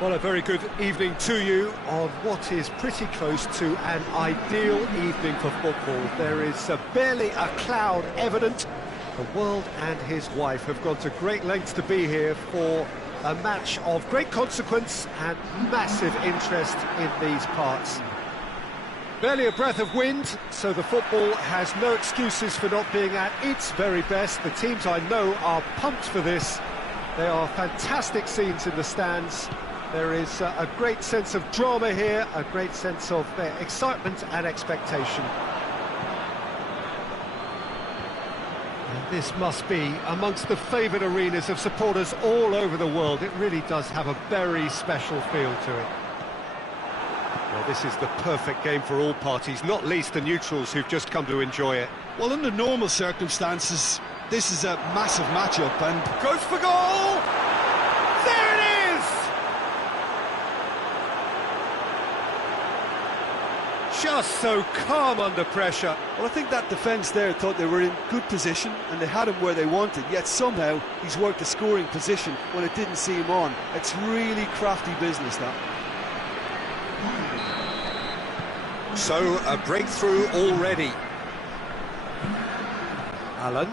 Well, a very good evening to you on what is pretty close to an ideal evening for football. There is barely a cloud evident. The world and his wife have gone to great lengths to be here for a match of great consequence and massive interest in these parts. Barely a breath of wind, so the football has no excuses for not being at its very best. The teams I know are pumped for this. They are fantastic scenes in the stands. There is a great sense of drama here, a great sense of excitement and expectation. And this must be amongst the favoured arenas of supporters all over the world. It really does have a very special feel to it. Well, this is the perfect game for all parties, not least the neutrals who've just come to enjoy it. Well, under normal circumstances, this is a massive matchup and goes for goal! There it is! Just so calm under pressure. Well, I think that defence there thought they were in good position and they had him where they wanted, yet somehow he's worked a scoring position when it didn't see him on. It's really crafty business, that. So, a breakthrough already. Allen.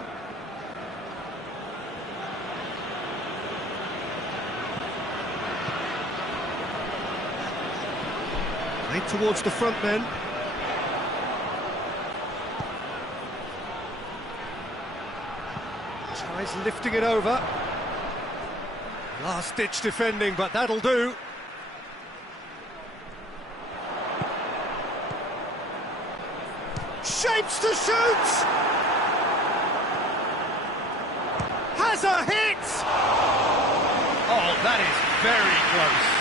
Right towards the front men. Tries lifting it over. Last-ditch defending, but that'll do. Shapes to shoot! Has a hit! Oh, that is very close.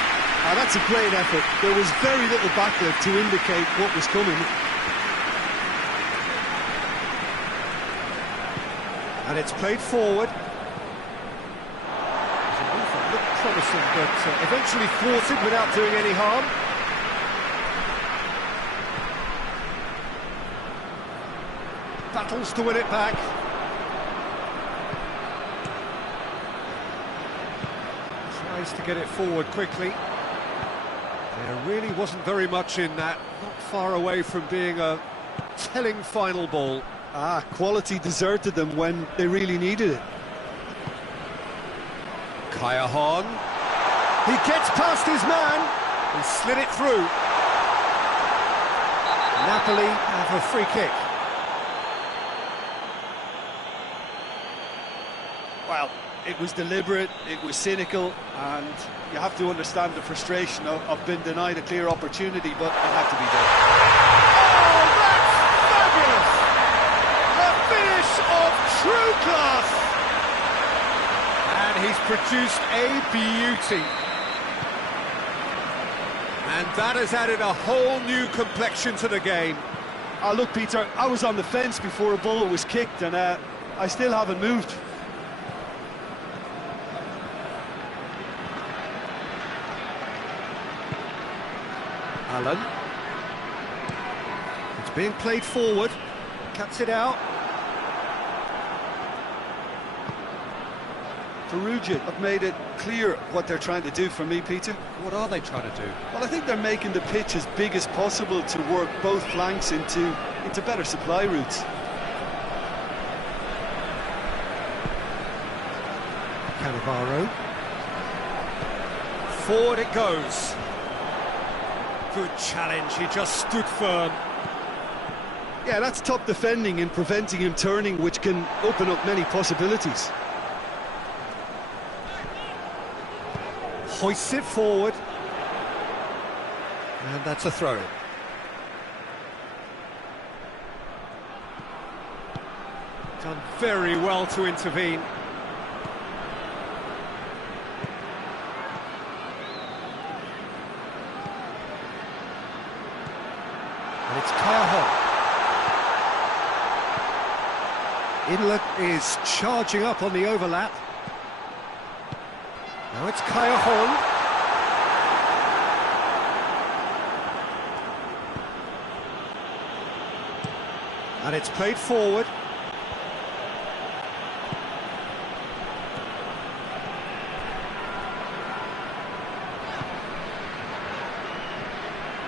That's a great effort. There was very little backlift to indicate what was coming. And it's played forward. It looked promising, but eventually thwarted without doing any harm. Battles to win it back. Tries to get it forward quickly. There really wasn't very much in that, not far away from being a telling final ball. Quality deserted them when they really needed it. Kaya. He gets past his man. He slid it through. Napoli have a free kick. Well, it was deliberate, it was cynical, and you have to understand the frustration of being denied a clear opportunity, but it had to be done. Oh, that's fabulous! A finish of true class! And he's produced a beauty. And that has added a whole new complexion to the game. Look, Peter, I was on the fence before a ball was kicked, and I still haven't moved. Allen. It's being played forward. Cuts it out. Perugia have made it clear what they're trying to do for me, Peter. What are they trying to do? Well, I think they're making the pitch as big as possible to work both flanks into better supply routes. Cannavaro. Forward it goes. Good challenge, he just stood firm. Yeah, that's top defending and preventing him turning, which can open up many possibilities. Hoists it forward. And that's a throw. Done very well to intervene. And it's Kaya. Inlet is charging up on the overlap. Now it's Kaya. And it's played forward.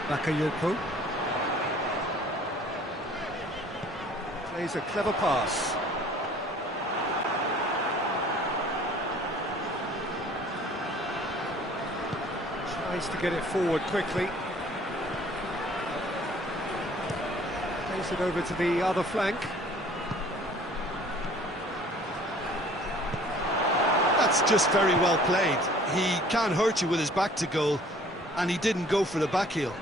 Bakayoko. Plays a clever pass. Tries to get it forward quickly. Plays it over to the other flank. That's just very well played. He can't hurt you with his back to goal, and he didn't go for the back heel.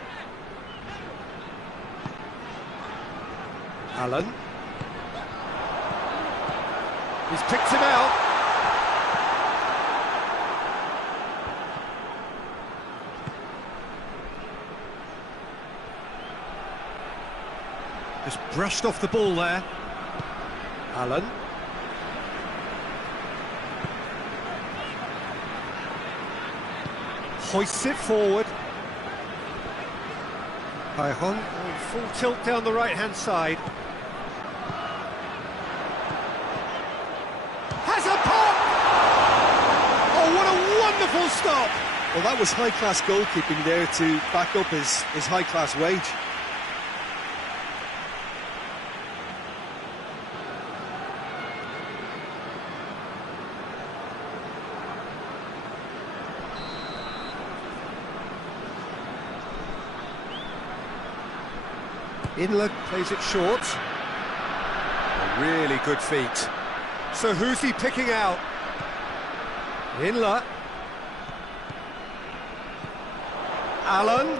Allen. He's picked him out. Just brushed off the ball there. Allen. Hoists it forward. Pajon, full tilt down the right-hand side. Has a pop! Oh, what a wonderful stop! Well, that was high-class goalkeeping there to back up his high-class wage. Inler plays it short. A really good feat. So who's he picking out? Inler. Allen.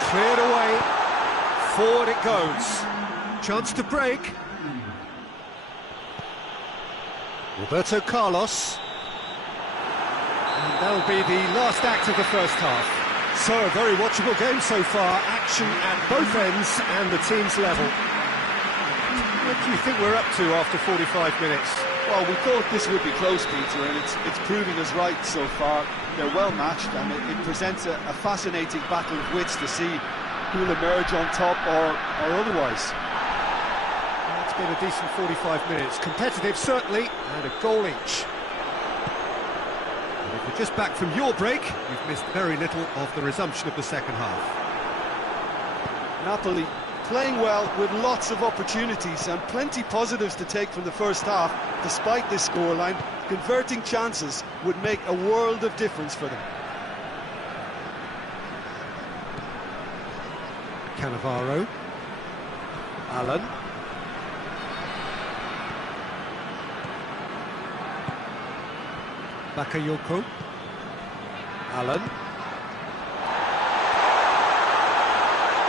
Cleared away. Forward it goes. Chance to break. Roberto Carlos. And that'll be the last act of the first half. So, a very watchable game so far, action at both ends and the team's level. What do you think we're up to after 45 minutes? Well, we thought this would be close, Peter, and it's proving us right so far. They're well matched, and it presents a fascinating battle of wits to see who'll emerge on top or otherwise. Well, it's been a decent 45 minutes. Competitive, certainly, and a goal each. And Just back from your break, you've missed very little of the resumption of the second half. Napoli playing well with lots of opportunities and plenty positives to take from the first half. Despite this scoreline, converting chances would make a world of difference for them. Cannavaro. Allen. Bakayoko. Allen.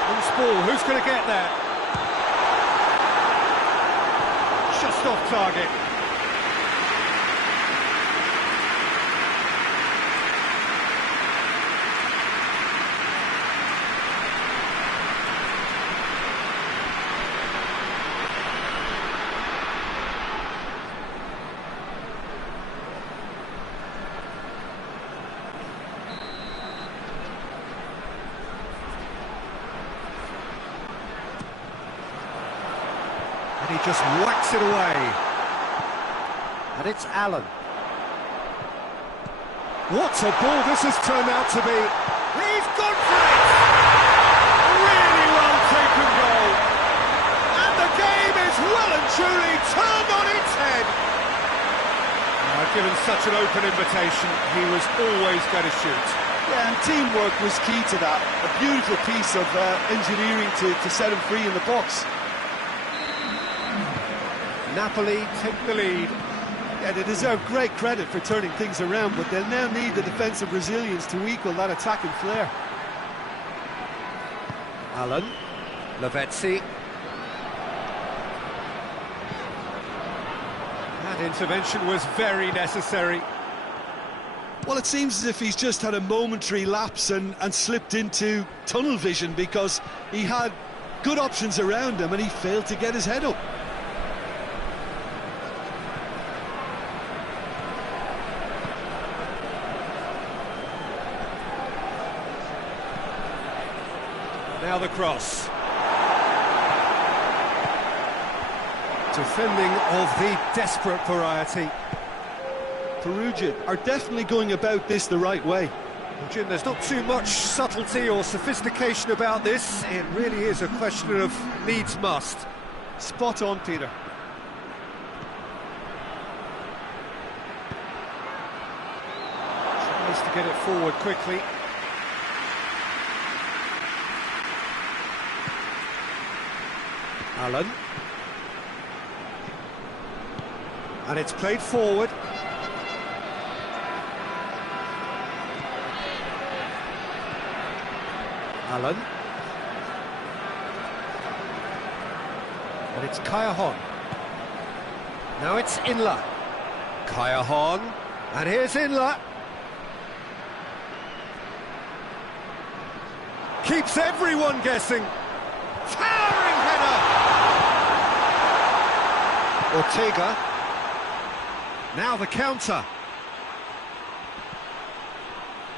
Loose ball, who's going to get there? Just off target. And he just whacks it away. And it's Allen. What a ball this has turned out to be. He's gone for it! Really well taken goal. And the game is well and truly turned on its head. Given such an open invitation, he was always going to shoot. Yeah, and teamwork was key to that. A beautiful piece of engineering to set him free in the box. Napoli take the lead. Yeah, they deserve great credit for turning things around, but they'll now need the defensive resilience to equal that attacking flair. Allen, Lavezzi. That intervention was very necessary. Well, it seems as if he's just had a momentary lapse and slipped into tunnel vision, because he had good options around him and he failed to get his head up. Now the cross. Defending of the desperate variety. Perugia are definitely going about this the right way. Well, Jim, there's not too much subtlety or sophistication about this. It really is a question of needs must. Spot on, Peter. Tries to get it forward quickly. Allen. And it's played forward. Allen. And it's Kaya. Now it's Inla. Kaya. And here's Inla. Keeps everyone guessing. Towering header. Ortega. Now the counter.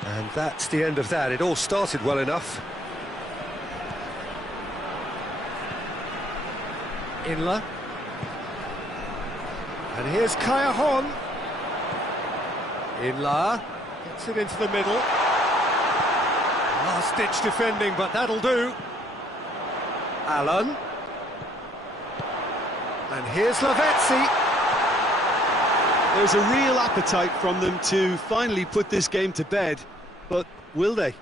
And that's the end of that. It all started well enough. Inla. And here's Kaya. Inla gets it into the middle. Last-ditch defending, but that'll do. Allen. And here's Lavezzi. There's a real appetite from them to finally put this game to bed, but will they?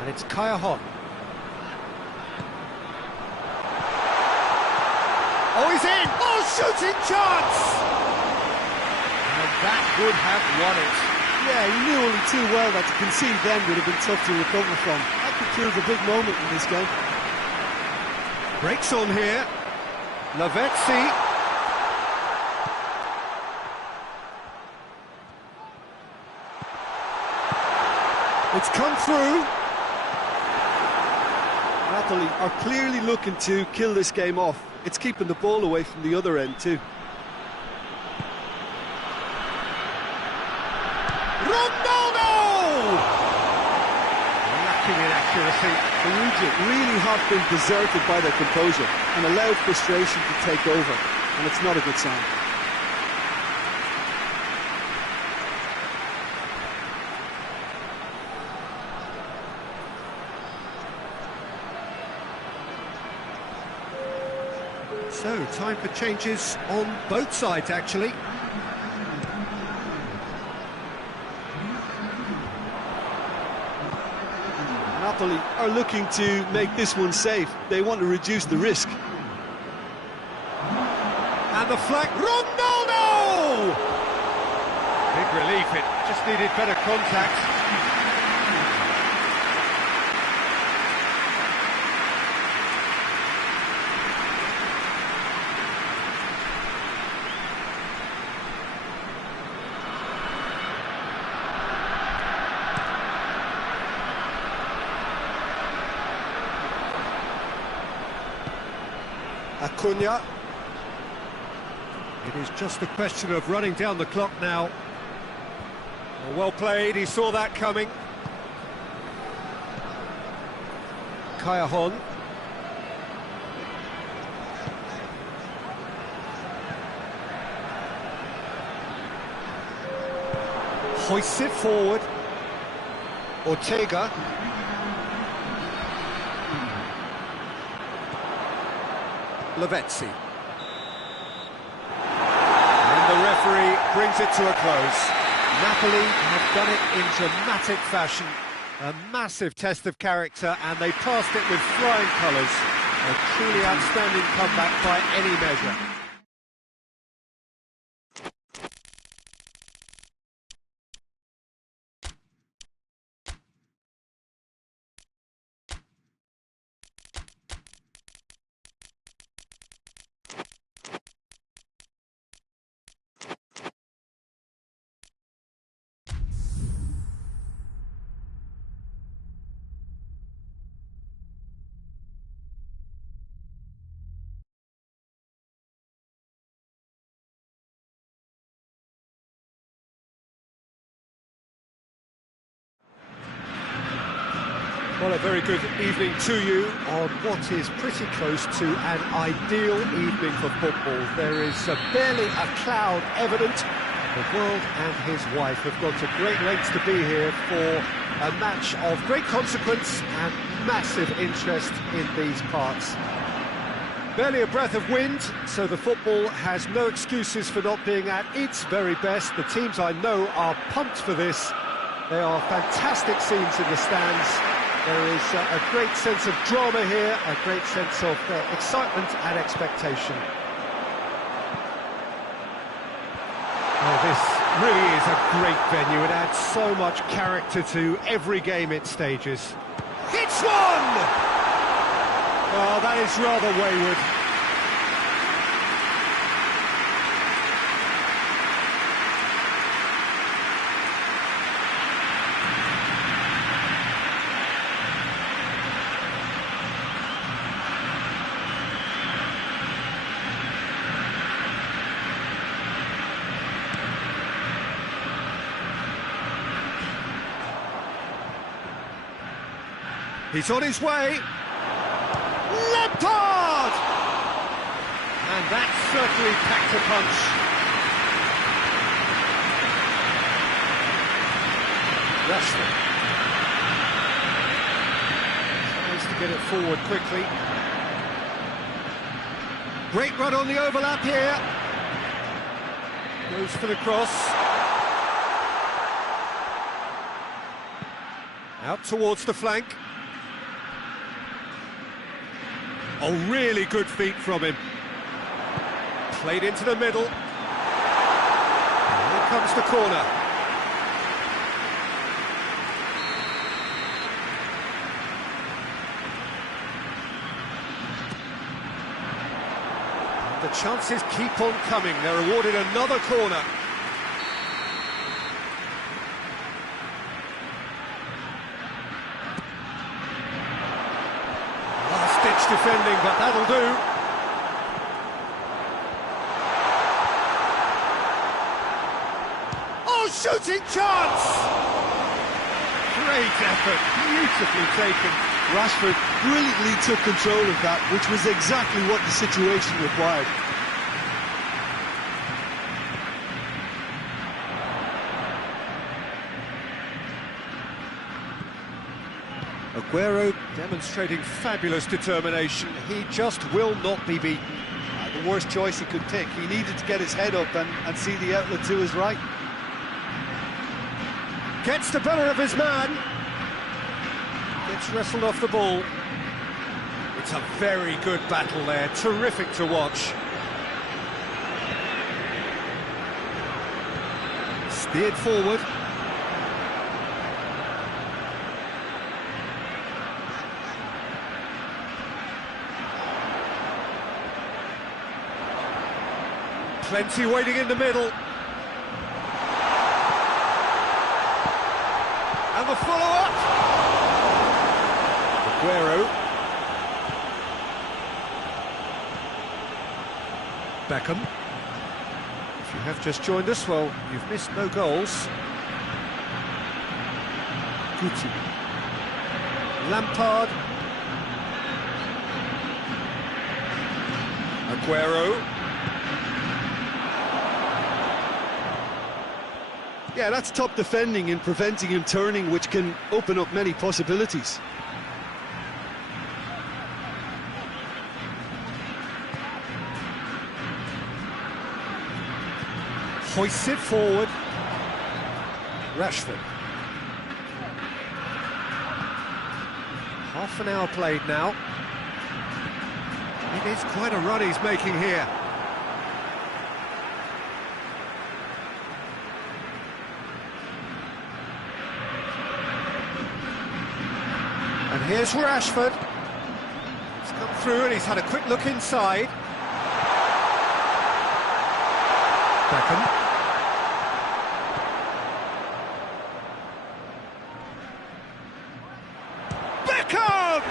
And it's Kaya. Oh, he's in! Oh, shooting chance! And that would have won it. Yeah, he knew only too well that to concede then would have been tough to recover from. That could prove a big moment in this game. Breaks on here. Lavezzi. It's come through. Napoli are clearly looking to kill this game off. It's keeping the ball away from the other end too. shocking inaccuracy. Perugia really have been deserted by their composure and allowed frustration to take over, and it's not a good sign. So, time for changes on both sides, actually. Napoli are looking to make this one safe. They want to reduce the risk. And the flag, Ronaldo! Big relief, it just needed better contact. Acuna. It is just a question of running down the clock now. Well played, he saw that coming. Callejon. Hoists it forward. Ortega. Lavezzi. And the referee brings it to a close. Napoli have done it in dramatic fashion. A massive test of character, and they passed it with flying colours. A truly outstanding comeback by any measure. Well, a very good evening to you on what is pretty close to an ideal evening for football. There is barely a cloud evident. The world and his wife have gone to great lengths to be here for a match of great consequence and massive interest in these parts. Barely a breath of wind, so the football has no excuses for not being at its very best. The teams I know are pumped for this. There are fantastic scenes in the stands. There is a great sense of drama here, a great sense of excitement and expectation. Oh, this really is a great venue. It adds so much character to every game it stages. Hits one! Oh, that is rather wayward. He's on his way. Lampard! And that certainly packed a punch. Rashford tries to get it forward quickly. Great run on the overlap here. Goes for the cross. Out towards the flank. Oh, really good feet from him. Played into the middle. Here comes the corner. The chances keep on coming. They're awarded another corner. Defending, but that'll do. Oh, shooting chance! Great effort, beautifully taken. Rashford brilliantly took control of that, which was exactly what the situation required. Aguero demonstrating fabulous determination. He just will not be beaten. The worst choice he could pick. He needed to get his head up and see the outlet to his right. Gets the better of his man. Gets wrestled off the ball. It's a very good battle there. Terrific to watch. Steered forward. Plenty waiting in the middle. And the follow-up. Aguero. Beckham. If you have just joined us, well, you've missed no goals. Guti. Lampard. Aguero. Yeah, that's top defending and preventing him turning, which can open up many possibilities. Hoists it forward. Rashford. Half an hour played now. It is quite a run he's making here. And here's Rashford. He's come through and he's had a quick look inside. Beckham. Beckham!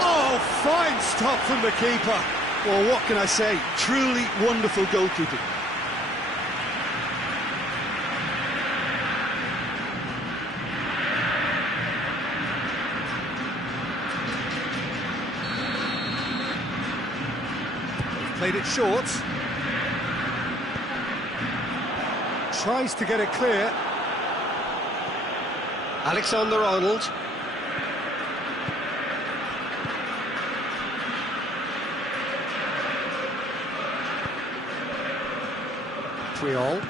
Oh, fine stop from the keeper. Well, what can I say? Truly wonderful goalkeeping. Played it short. Tries to get it clear. Alexander-Arnold. Triol.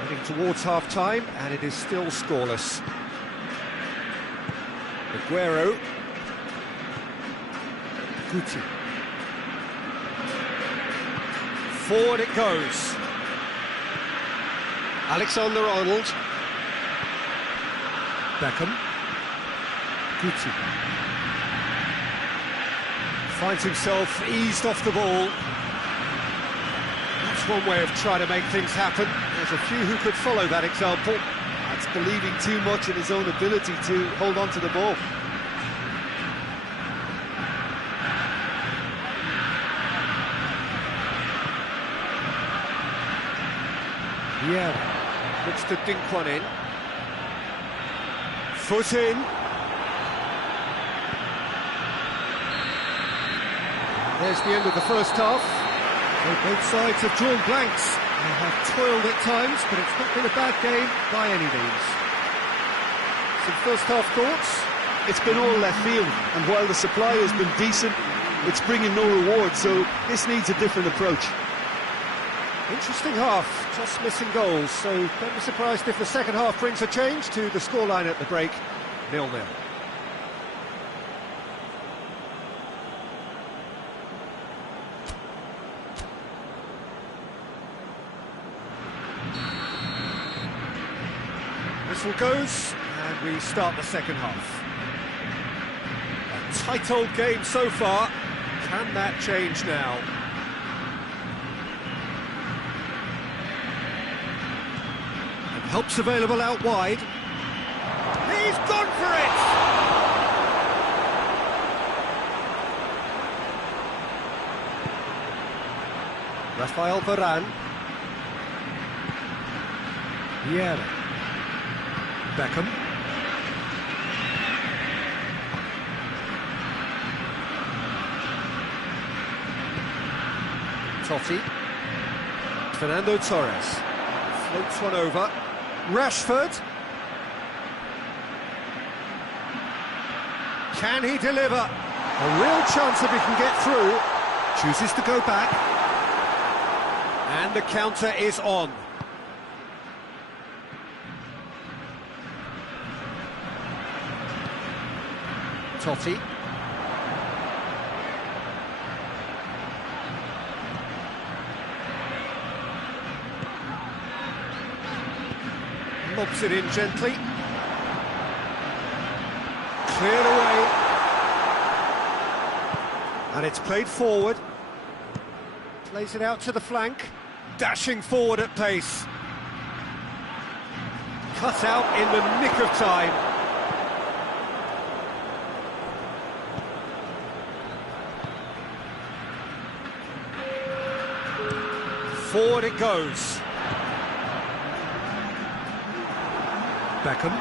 Heading towards half-time, and it is still scoreless. Aguero. Guti. Forward it goes. Alexander-Arnold. Beckham. Guti. Finds himself eased off the ball. That's one way of trying to make things happen. There's a few who could follow that example. That's believing too much in his own ability to hold on to the ball. Yeah, looks to dink one in. Foot in. There's the end of the first half. So both sides have drawn blanks. They have toiled at times, but it's not been a bad game by any means. Some first half thoughts? It's been all left field, and while the supply has been decent, it's bringing no reward, so this needs a different approach. Interesting half, just missing goals, so don't be surprised if the second half brings a change to the scoreline at the break, 0-0. Whistle goes, and we start the second half. A tight old game so far. Can that change now? Help's available out wide. He's gone for it! Rafael Varane. Vieira. Beckham. Totti. Fernando Torres. Floats one over. Rashford. Can he deliver? A real chance if he can get through. Chooses to go back. And the counter is on. Totti. Lobs it in gently. Cleared away. And it's played forward. Plays it out to the flank. Dashing forward at pace. Cut out in the nick of time. Forward it goes. Beckham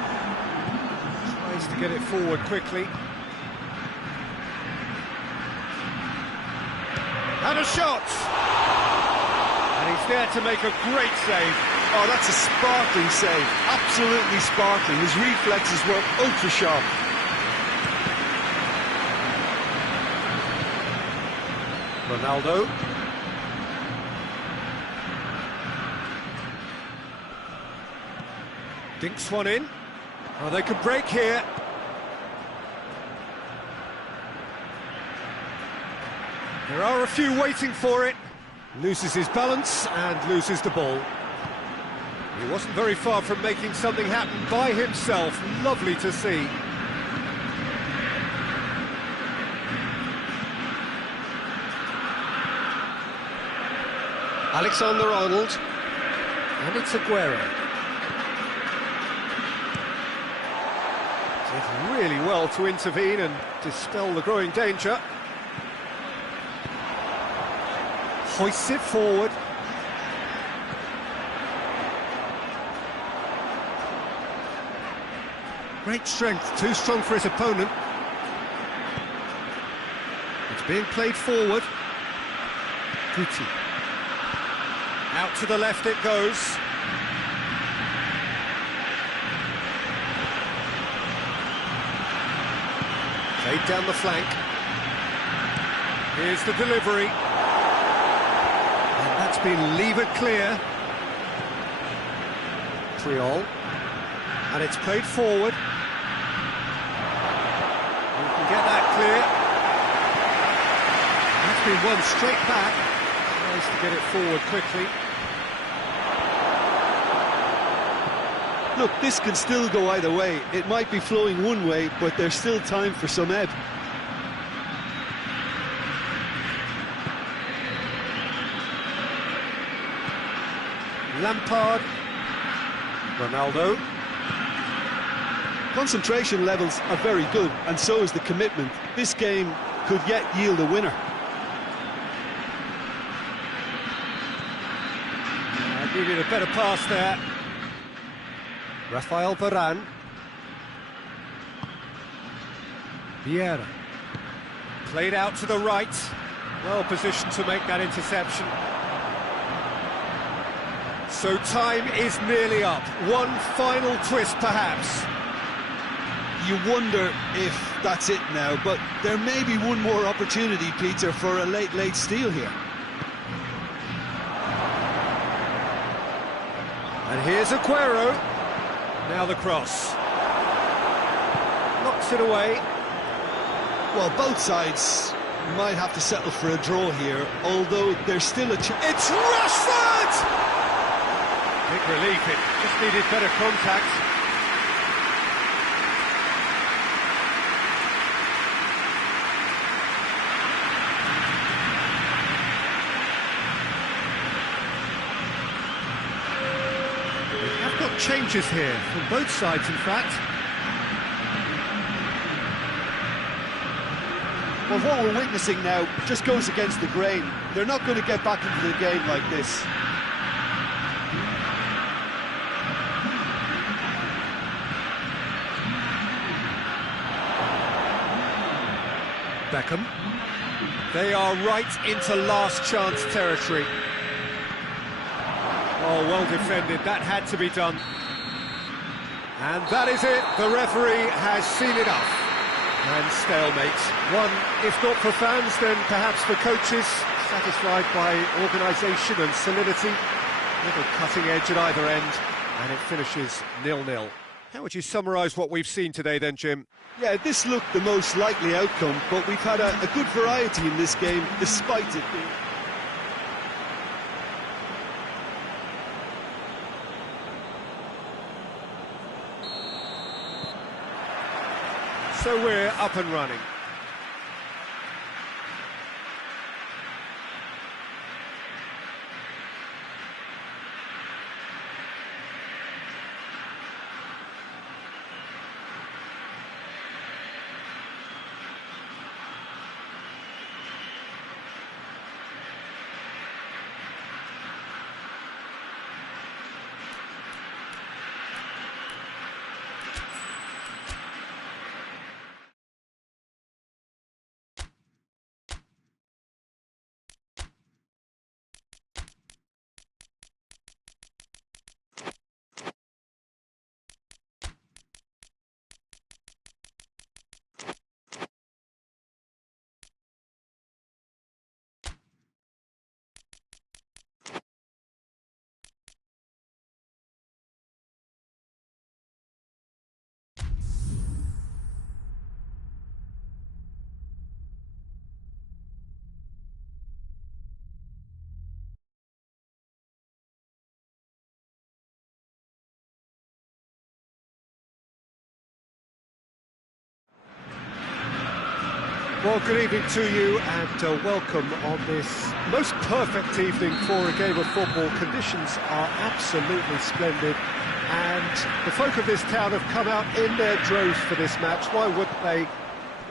tries to get it forward quickly. And a shot! And he's there to make a great save. Oh, that's a sparkling save. Absolutely sparkling. His reflexes were ultra sharp. Ronaldo. Dinks one in. Oh, they could break here. There are a few waiting for it. Loses his balance and loses the ball. He wasn't very far from making something happen by himself. Lovely to see. Alexander-Arnold. And it's Aguero. Did really well to intervene and dispel the growing danger. Hoists it forward. Great strength, too strong for his opponent. It's being played forward. Guti. Out to the left it goes. Played down the flank. Here's the delivery. And that's been levered clear. Triol. And it's played forward. You can get that clear. That's been won straight back. Tries to get it forward quickly. Look, this can still go either way. It might be flowing one way, but there's still time for some ebb. Lampard. Ronaldo. Concentration levels are very good, and so is the commitment. This game could yet yield a winner. Needed a better pass there. Rafael Varane. Vieira. Played out to the right. Well positioned to make that interception. So time is nearly up. One final twist, perhaps. You wonder if that's it now, but there may be one more opportunity, Peter, for a late steal here. And here's Aguero. Now the cross. Knocks it away. Well, both sides might have to settle for a draw here, although there's still a chance. It's Rashford! Big relief, it just needed better contact. Changes here from both sides, in fact. Well, what we're witnessing now just goes against the grain. They're not going to get back into the game like this. Beckham. They are right into last chance territory. Oh, well defended, that had to be done. And that is it, the referee has seen enough. And stalemate. One, if not for fans, then perhaps for coaches, satisfied by organisation and solidity. Little cutting edge at either end, and it finishes 0-0. How would you summarise what we've seen today then, Jim? Yeah, this looked the most likely outcome, but we've had a good variety in this game, despite it being... So we're up and running. Well, good evening to you and welcome on this most perfect evening for a game of football. Conditions are absolutely splendid and the folk of this town have come out in their droves for this match. Why wouldn't they?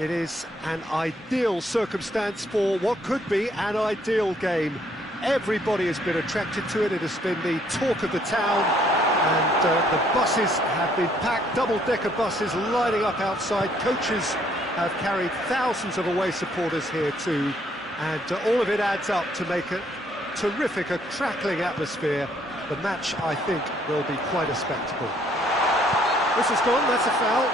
It is an ideal circumstance for what could be an ideal game. Everybody has been attracted to it. It has been the talk of the town and the buses have been packed, double-decker buses lining up outside. Coaches have carried thousands of away supporters here too, and all of it adds up to make a terrific, a crackling atmosphere. The match, I think, will be quite a spectacle. This has gone, that's a foul.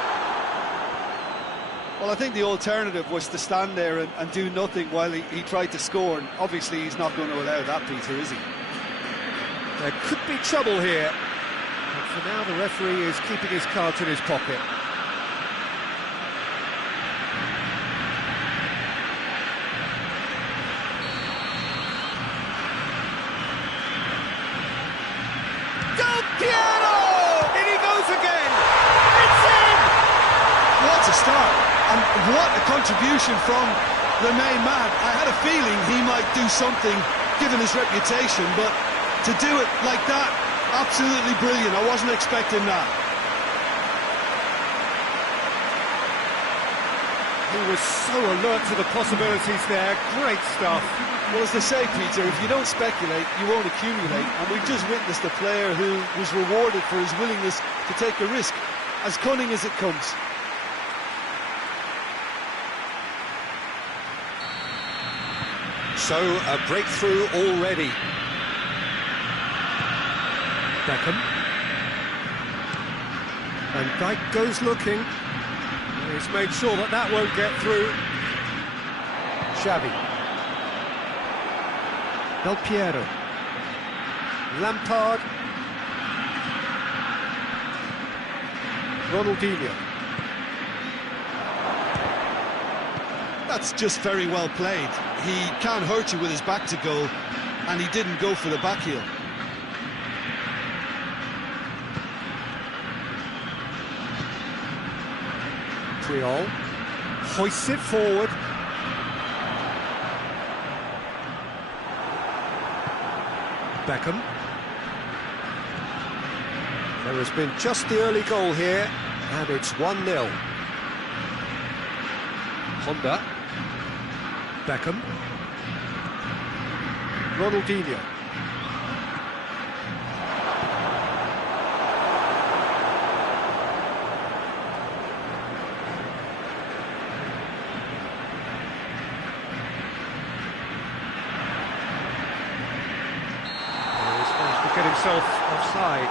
Well, I think the alternative was to stand there and do nothing while he tried to score, and obviously he's not going to allow that, Peter, is he? There could be trouble here, but for now the referee is keeping his cards in his pocket. Start, and what a contribution from the main man. I had a feeling he might do something given his reputation, but to do it like that, absolutely brilliant. I wasn't expecting that. He was so alert to the possibilities there. Great stuff. Well, as they say, Peter, if you don't speculate, you won't accumulate, and we've just witnessed a player who was rewarded for his willingness to take a risk, as cunning as it comes. So, a breakthrough already. Beckham. And Dyke goes looking. He's made sure that that won't get through. Xavi. Del Piero. Lampard. Ronaldinho. That's just very well played. He can't hurt you with his back to goal, and he didn't go for the back heel. Triol hoists it forward. Beckham. There has been just the early goal here, and it's 1-0. Honda. Beckham. Ronaldinho. himself offside.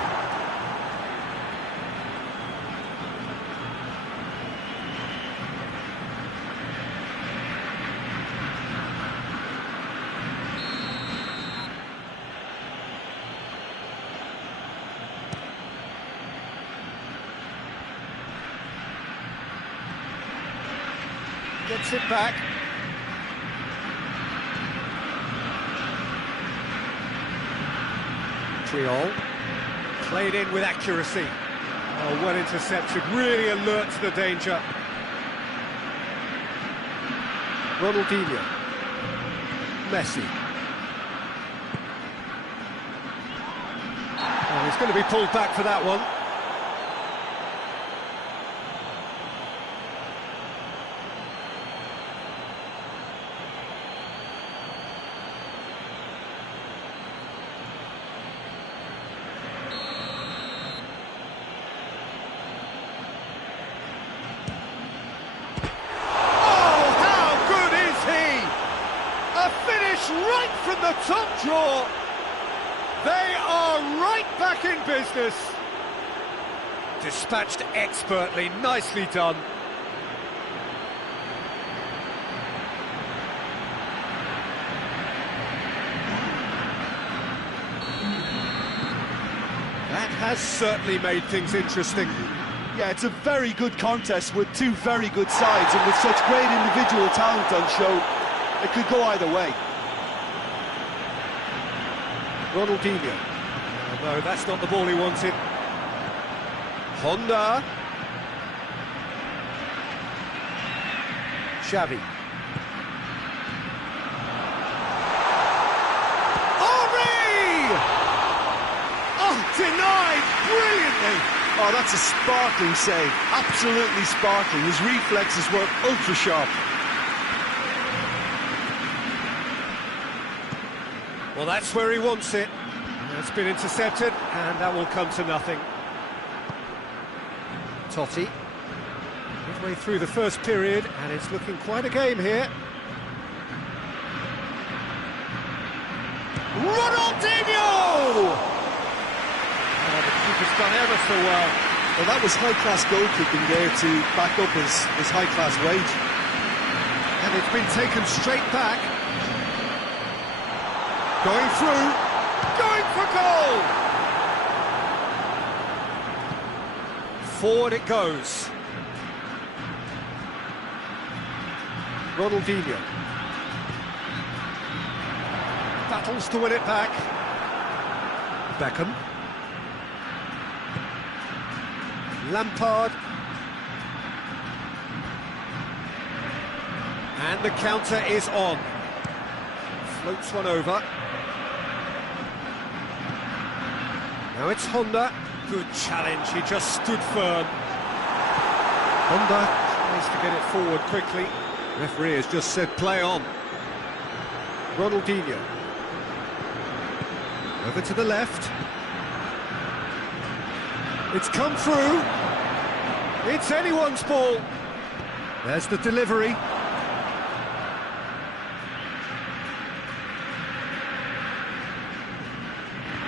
Gets it back. Triol, played in with accuracy. Oh, well intercepted, really alert to the danger. Ronaldinho. Messi. Oh, he's going to be pulled back for that one. Right from the top draw, they are right back in business. Dispatched expertly, nicely done. That has certainly made things interesting. Yeah, it's a very good contest with two very good sides, and with such great individual talent on show, it could go either way. Ronaldinho. Oh, no, that's not the ball he wanted. Honda. Xavi. Henry! Oh, denied brilliantly. Oh, that's a sparkling save. Absolutely sparkling. His reflexes were ultra sharp. Well, that's where he wants it. It's been intercepted, and that will come to nothing. Totti, midway through the first period, and it's looking quite a game here. Ronaldinho! Oh, the keeper's done ever so well. Well, that was high-class goalkeeping there to back up his high-class wage. And it's been taken straight back. Going through, going for goal! Forward it goes. Ronaldinho. Battles to win it back. Beckham. Lampard. And the counter is on. Floats one over. Now it's Honda. Good challenge, he just stood firm. Honda tries to get it forward quickly. Referee has just said play on. Ronaldinho. Over to the left. It's come through. It's anyone's ball. There's the delivery.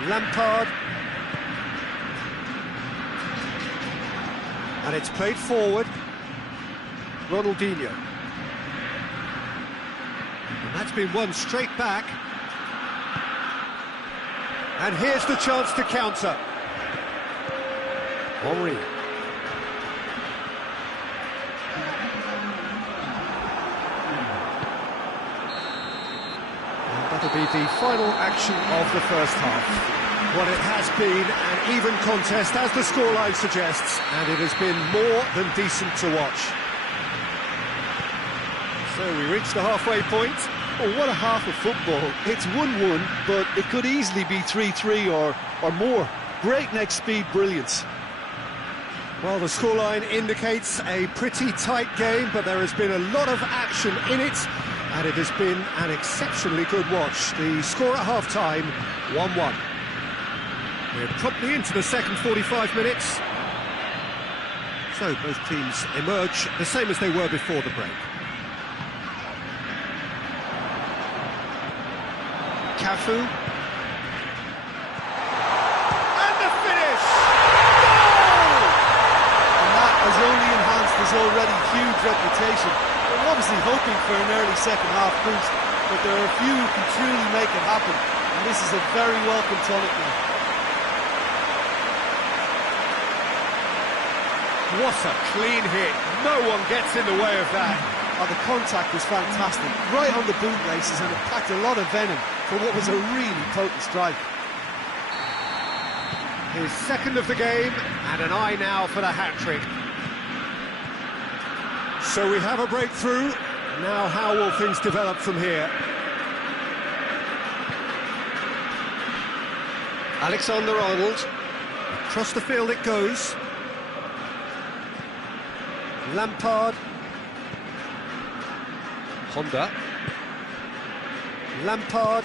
Lampard. And it's played forward. Ronaldinho. And that's been won straight back. And here's the chance to counter. Henry. And that'll be the final action of the first half. Well, it has been an even contest, as the scoreline suggests, and it has been more than decent to watch. So we reach the halfway point. Oh, what a half of football. It's 1-1, but it could easily be 3-3 or more. Breakneck speed brilliance. Well, the scoreline indicates a pretty tight game, but there has been a lot of action in it, and it has been an exceptionally good watch. The score at half-time, 1-1. We're promptly into the second 45 minutes. So both teams emerge the same as they were before the break. Cafu. already huge reputation. They're obviously hoping for an early second half boost, but there are a few who can truly make it happen, and this is a very welcome tonic now. What a clean hit. No one gets in the way of that. Oh, the contact was fantastic, right on the bootlaces, and it packed a lot of venom for what was a really potent strike. His second of the game, and an eye now for the hat-trick. So we have a breakthrough. Now how will things develop from here? Alexander-Arnold. Across the field it goes. Lampard. Honda. Lampard.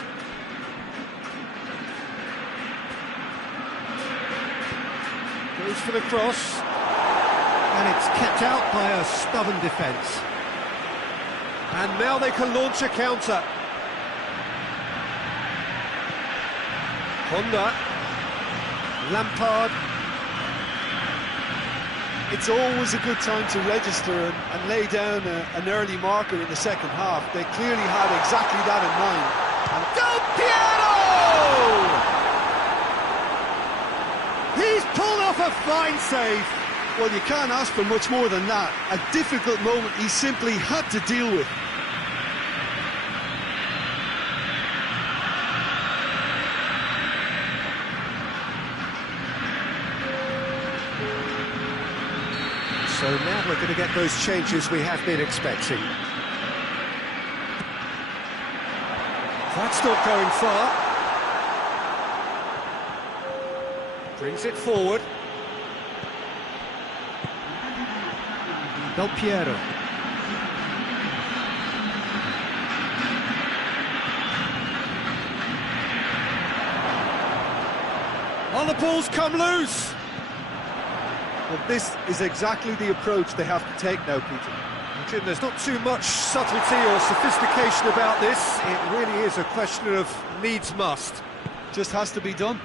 Goes for the cross. And it's kept out by a stubborn defence. And now they can launch a counter. Honda. Lampard. It's always a good time to register and lay down an early marker in the second half. They clearly had exactly that in mind. And Del Piero! He's pulled off a fine save. well, you can't ask for much more than that. A difficult moment he simply had to deal with. So now we're going to get those changes we have been expecting. That's not going far. Brings it forward. Del Piero. Oh, the ball's come loose. Well, this is exactly the approach they have to take now, Peter. Jim, there's not too much subtlety or sophistication about this. It really is a question of needs must. Just has to be done.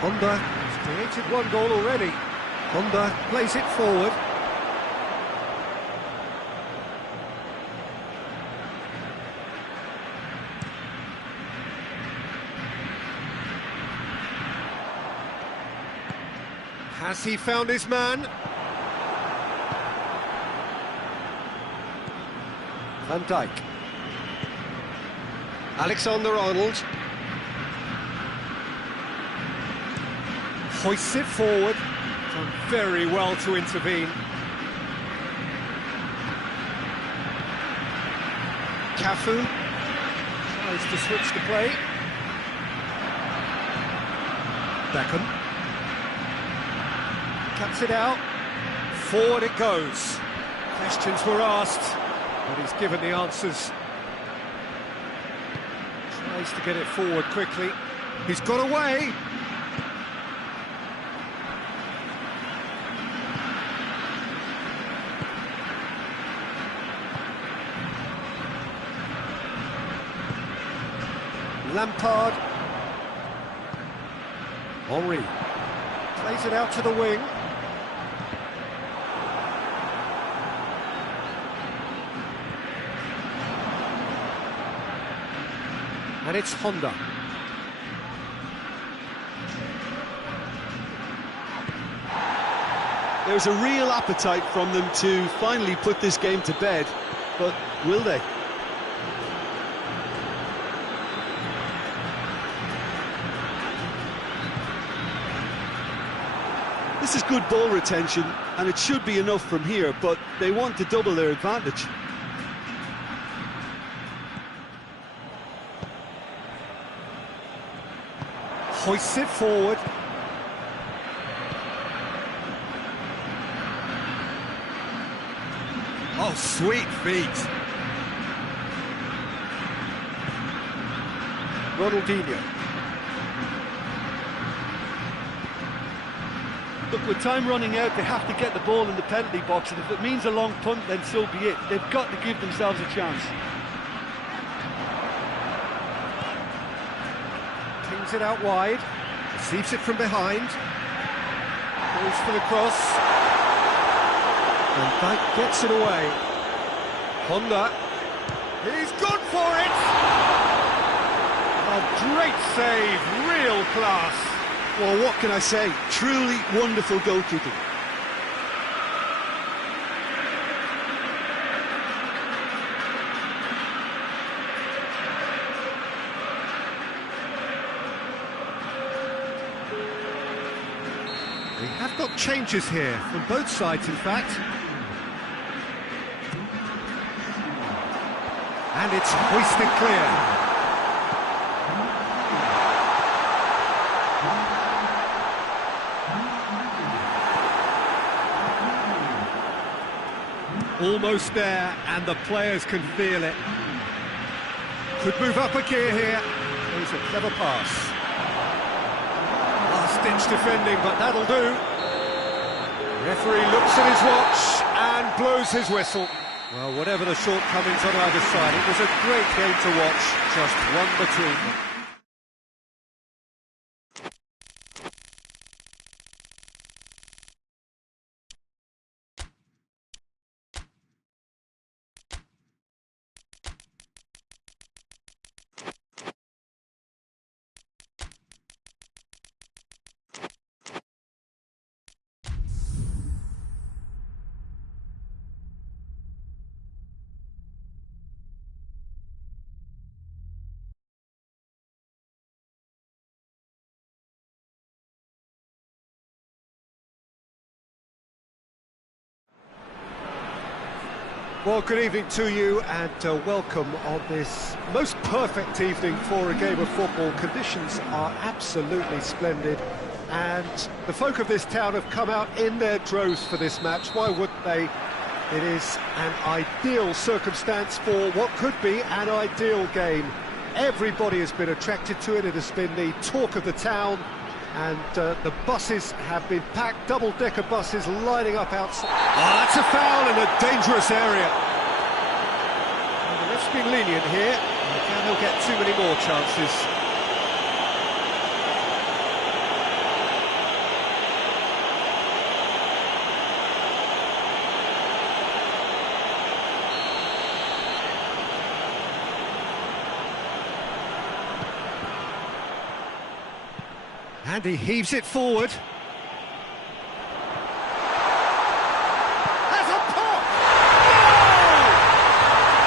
Honda has created one goal already. Honda plays it forward. Has he found his man? Van Dijk. Alexander-Arnold. Hoists it forward. Done very well to intervene. Cafu tries to switch the play. Beckham. Cuts it out. Forward it goes. Questions were asked, but he's given the answers. Tries to get it forward quickly. He's got away. Lampard. Henry. Plays it out to the wing. And it's Honda. There's a real appetite from them to finally put this game to bed, but will they? This is good ball retention, and it should be enough from here, but they want to double their advantage. Hoists it forward. Oh, sweet feet. Ronaldinho. Look, with time running out, they have to get the ball in the penalty box, and if it means a long punt, then so be it. They've got to give themselves a chance. brings it out wide, receives it from behind, goes for the cross, and Dyke gets it away. Honda, he's gone for it! A great save, real class. Well, what can I say? Truly wonderful goalkeeping. We have got changes here, from both sides in fact. And it's hoisted clear. Almost there, and the players can feel it. Could move up a gear here. There's a clever pass. Last-ditch defending, but that'll do. Referee looks at his watch and blows his whistle. Well, whatever the shortcomings on either side, it was a great game to watch, just one between them. Well, good evening to you and welcome on this most perfect evening for a game of football. Conditions are absolutely splendid and the folk of this town have come out in their droves for this match. Why wouldn't they? It is an ideal circumstance for what could be an ideal game. Everybody has been attracted to it. It has been the talk of the town. And the buses have been packed, double-decker buses lining up outside. Oh, that's a foul in a dangerous area. And the ref's been lenient here. And he'll get too many more chances. And he heaves it forward. Has a pop!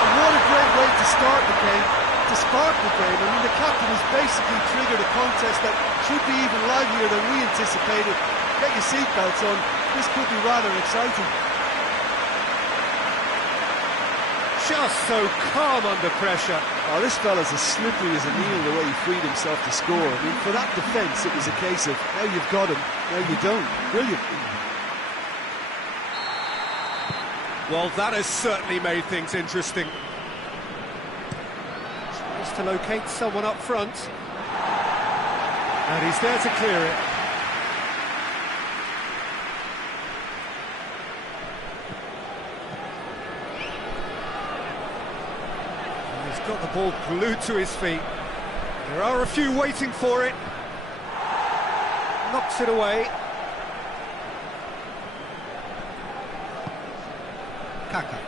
And what a great way to start the game, to spark the game. I mean, the captain has basically triggered a contest that should be even livelier than we anticipated. Get your seatbelts on, this could be rather exciting. Just so calm under pressure. Oh, this fella's as slippery as a needle the way he freed himself to score. I mean, for that defence, it was a case of, now you've got him, now you don't. Brilliant. Well, that has certainly made things interesting. Tries to locate someone up front. And he's there to clear it. Got the ball glued to his feet. There are a few waiting for it. Knocks it away. Kaka.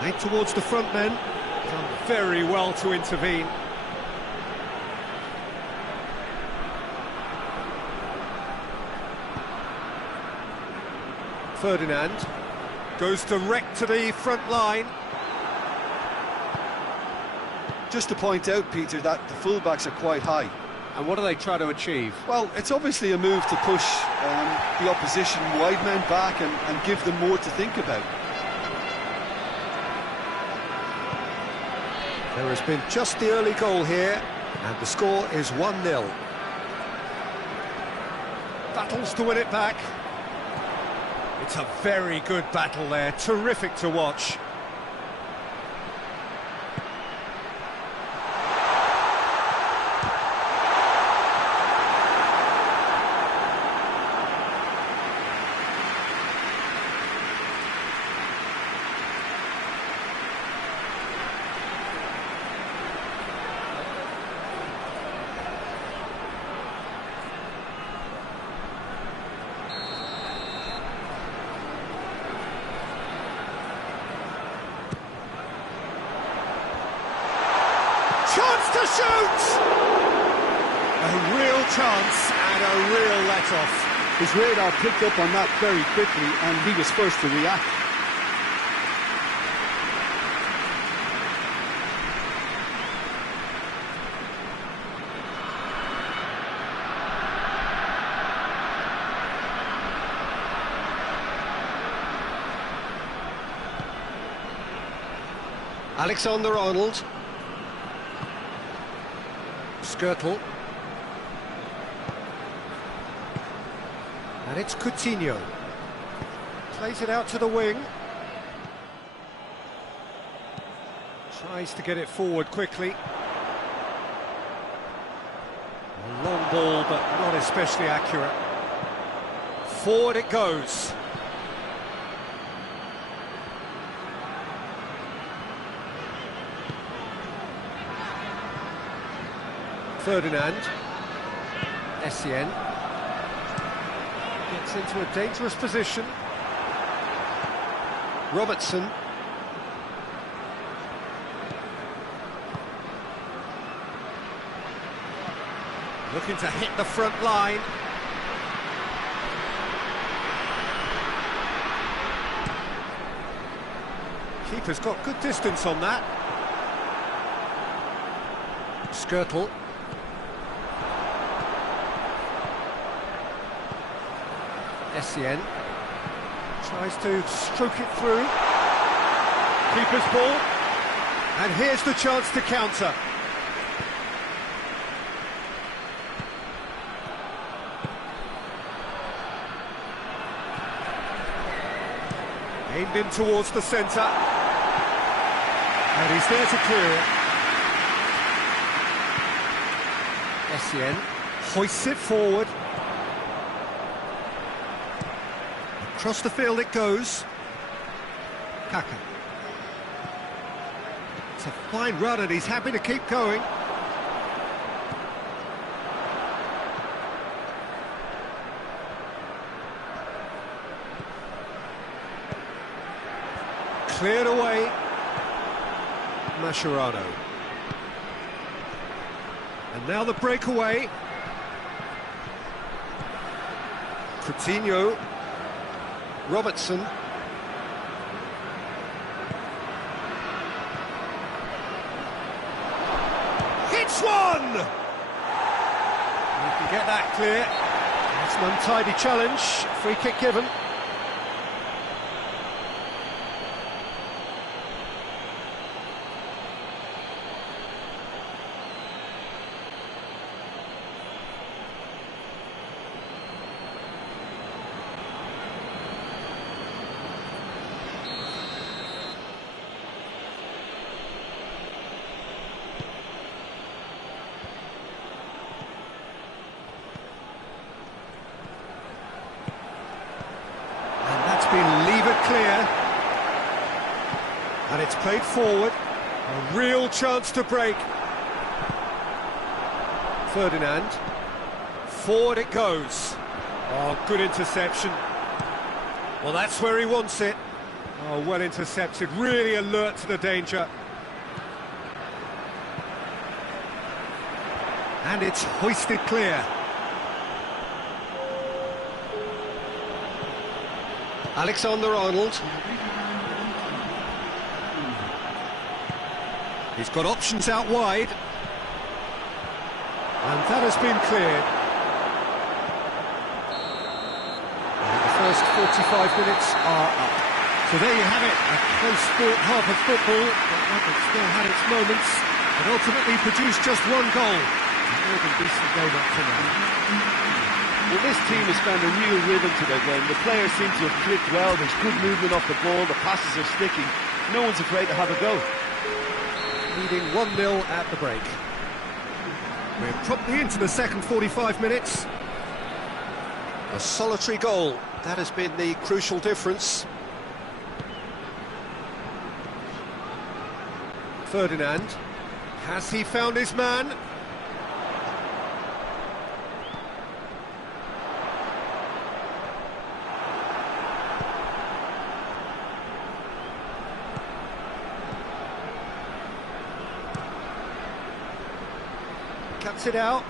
Played towards the front men. Done very well to intervene. Ferdinand goes direct to the front line. Just to point out, Peter, that the fullbacks are quite high. And what do they try to achieve? Well, it's obviously a move to push the opposition wide men back and give them more to think about. There has been just the early goal here, and the score is 1-0. Battles to win it back. It's a very good battle there, terrific to watch. to shoot! A real chance and a real let-off. His radar picked up on that very quickly, and he was first to react. Alexander-Arnold. Skirtle. And it's Coutinho. Plays it out to the wing. Tries to get it forward quickly. A long ball, but not especially accurate. Forward it goes. Ferdinand. Essien. Gets into a dangerous position. Robertson. Looking to hit the front line. Keeper's got good distance on that. Skirtle. Essien tries to stroke it through. Keeper's ball. And here's the chance to counter. Aimed in towards the centre. And he's there to clear it. Essien hoists it forward. Across the field it goes. Kaka. It's a fine run and he's happy to keep going. Cleared away. Mascherano. And now the breakaway. Coutinho. Robertson. Hits one! You can get that clear. That's an untidy challenge. Free kick given. Clear, and it's played forward. A real chance to break. Ferdinand. Forward it goes. Oh, good interception. Well, that's where he wants it. Oh, well intercepted, really alert to the danger. And it's hoisted clear. Alexander-Arnold. He's got options out wide. And that has been cleared. And the first 45 minutes are up. So there you have it, a close-fought half of football, but one that still had its moments, and ultimately produced just one goal. A more than decent game up to now. Well, this team has found a real rhythm to their game. The players seem to have clicked well. There's good movement off the ball. The passes are sticking. No one's afraid to have a go. Leading 1-0 at the break. We're promptly into the second 45 minutes. A solitary goal. That has been the crucial difference. Ferdinand. Has he found his man? cuts it out.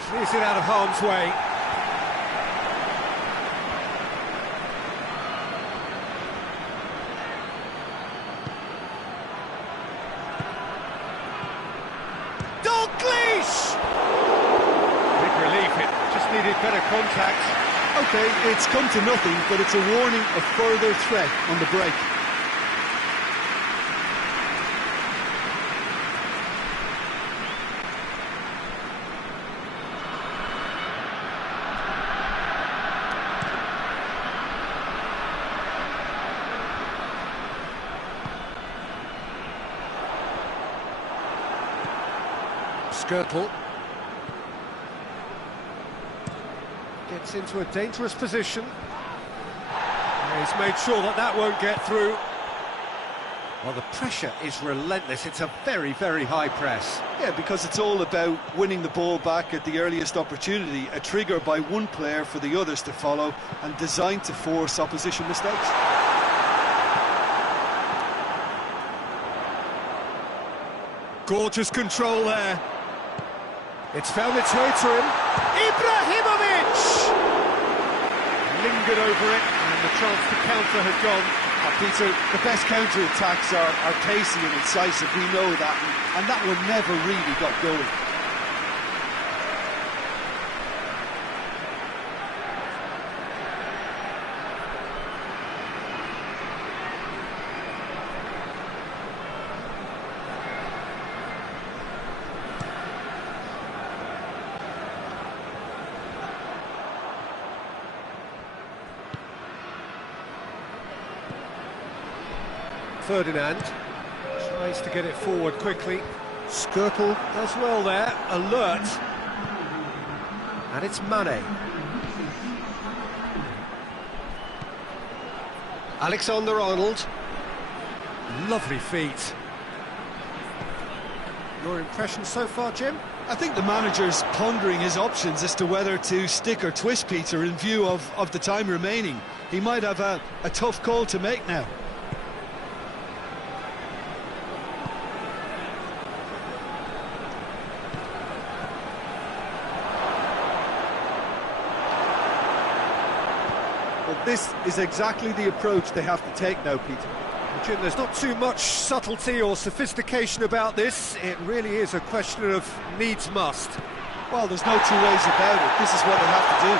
Clears it out of harm's way. Big relief, it just needed better contact. OK, it's come to nothing, but it's a warning of further threat on the break. Skirtle gets into a dangerous position. He's made sure that that won't get through. Well, the pressure is relentless. It's a very, very high press. Yeah, because it's all about winning the ball back at the earliest opportunity, a trigger by one player for the others to follow, and designed to force opposition mistakes. Gorgeous control there. It's found its way to him. Ibrahimovic! Lingered over it, and the chance to counter has gone. Peter, the best counter-attacks are pacey and incisive, we know that, and that one never really got going. Ferdinand tries to get it forward quickly. Skirtle does well there, alert. And it's Mane. Alexander-Arnold. Lovely feet. Your impression so far, Jim? I think the manager's pondering his options as to whether to stick or twist, Peter, in view of the time remaining. He might have a tough call to make now. Well, this is exactly the approach they have to take now, Peter. Jim, there's not too much subtlety or sophistication about this. It really is a question of needs must. Well, there's no two ways about it. This is what they have to do.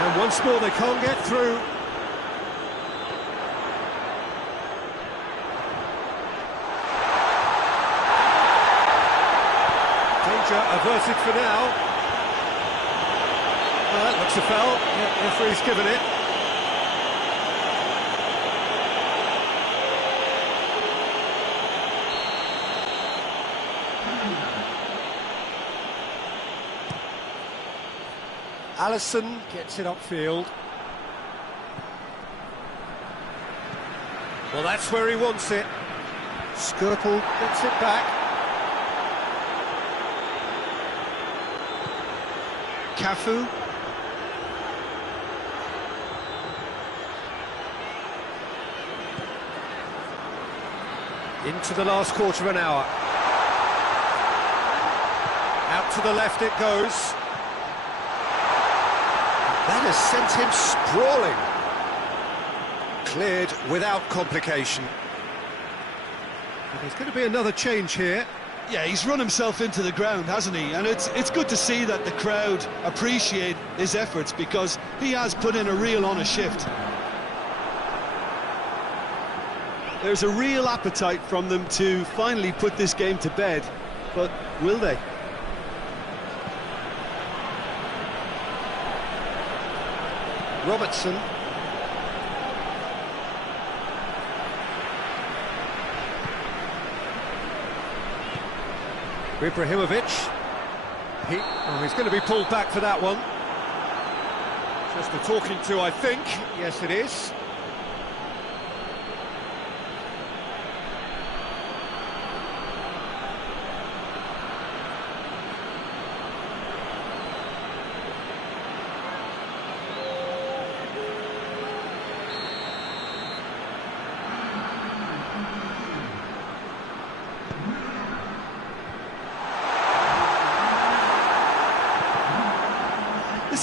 And once more, they can't get through. Danger averted for now. That looks a foul. Yeah, referee's given it. Alisson gets it upfield. Well, that's where he wants it. Skirtle gets it back. Cafu. Into the last quarter of an hour. Out to the left it goes. That has sent him sprawling. Cleared without complication. But there's going to be another change here. Yeah, he's run himself into the ground, hasn't he? And it's good to see that the crowd appreciate his efforts, because he has put in a real honest shift. There's a real appetite from them to finally put this game to bed, but will they? Robertson. Ibrahimovic. He's going to be pulled back for that one. Just a talking to, I think. Yes, it is.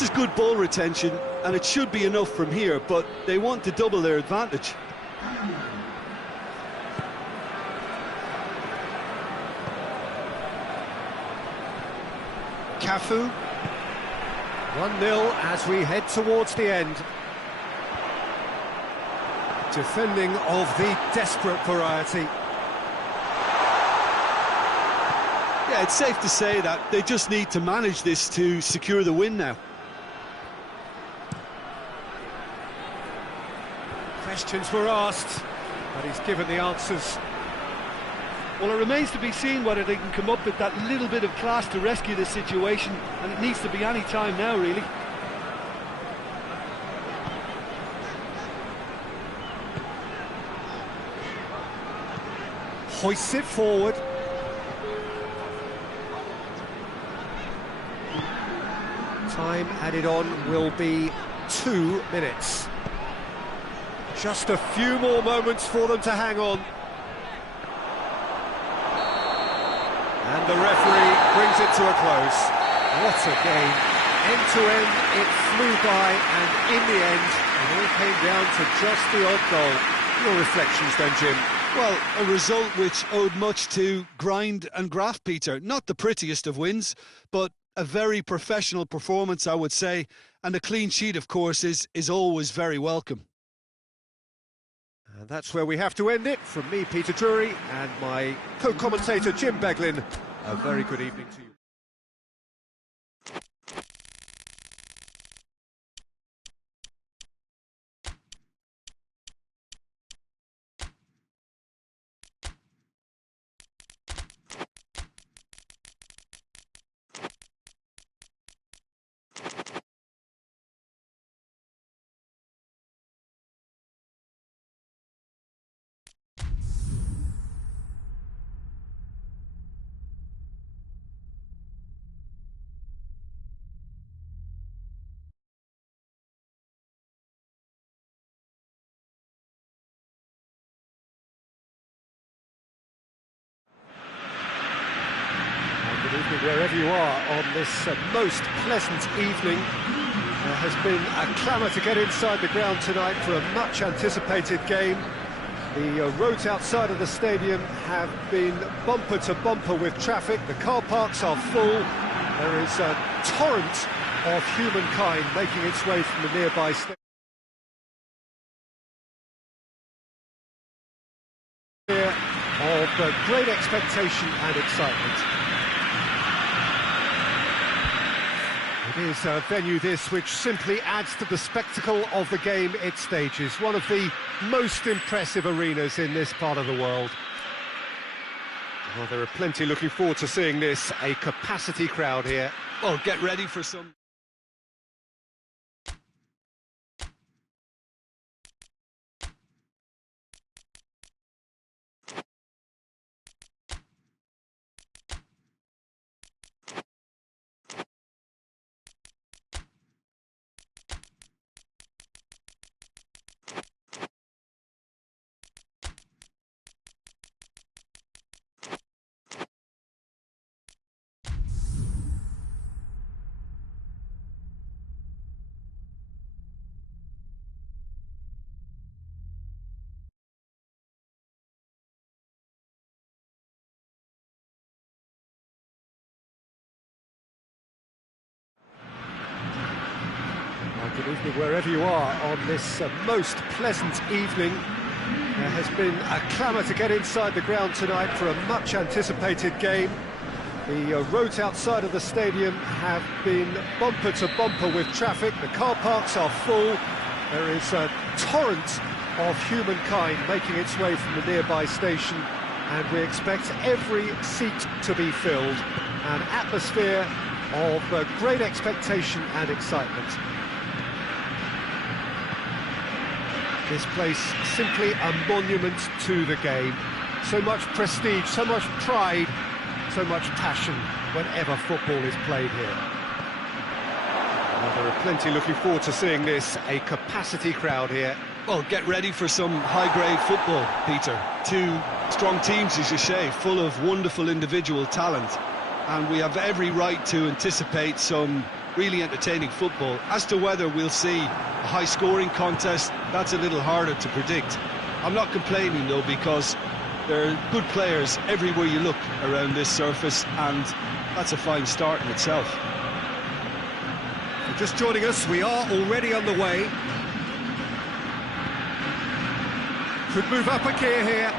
This is good ball retention, and it should be enough from here, but they want to double their advantage. Cafu. 1-0 as we head towards the end. Defending of the desperate variety. Yeah, it's safe to say that they just need to manage this to secure the win now. Questions were asked, but he's given the answers. Well, it remains to be seen whether they can come up with that little bit of class to rescue this situation, and it needs to be any time now, really. Hoists it forward. Time added on will be 2 minutes. Just a few more moments for them to hang on. And the referee brings it to a close. What a game. End to end, it flew by, and in the end, it all came down to just the odd goal. Your reflections then, Jim? Well, a result which owed much to grind and graft, Peter. Not the prettiest of wins, but a very professional performance, I would say. And a clean sheet, of course, is always very welcome. And that's where we have to end it. From me, Peter Drury, and my co-commentator, Jim Beglin. A very good evening to you. Good evening wherever you are on this most pleasant evening. There has been a clamour to get inside the ground tonight for a much anticipated game. The roads outside of the stadium have been bumper to bumper with traffic. The car parks are full. There is a torrent of humankind making its way from the nearby stadium. Of great expectation and excitement. It is a venue this which simply adds to the spectacle of the game it stages. One of the most impressive arenas in this part of the world. Well, there are plenty looking forward to seeing this. A capacity crowd here. Oh, get ready for some... Good evening wherever you are on this most pleasant evening. There has been a clamour to get inside the ground tonight for a much anticipated game. The roads outside of the stadium have been bumper to bumper with traffic. The car parks are full. There is a torrent of humankind making its way from the nearby station, and we expect every seat to be filled. An atmosphere of great expectation and excitement. This place simply a monument to the game. So much prestige, so much pride, so much passion whenever football is played here. Well, there are plenty looking forward to seeing this. A capacity crowd here. Well, get ready for some high-grade football, Peter. Two strong teams, as you say, full of wonderful individual talent. And we have every right to anticipate some really entertaining football. As to whether we'll see a high-scoring contest, that's a little harder to predict. I'm not complaining, though, because there are good players everywhere you look around this surface, and that's a fine start in itself. For just joining us, we are already underway. Could move up a gear here.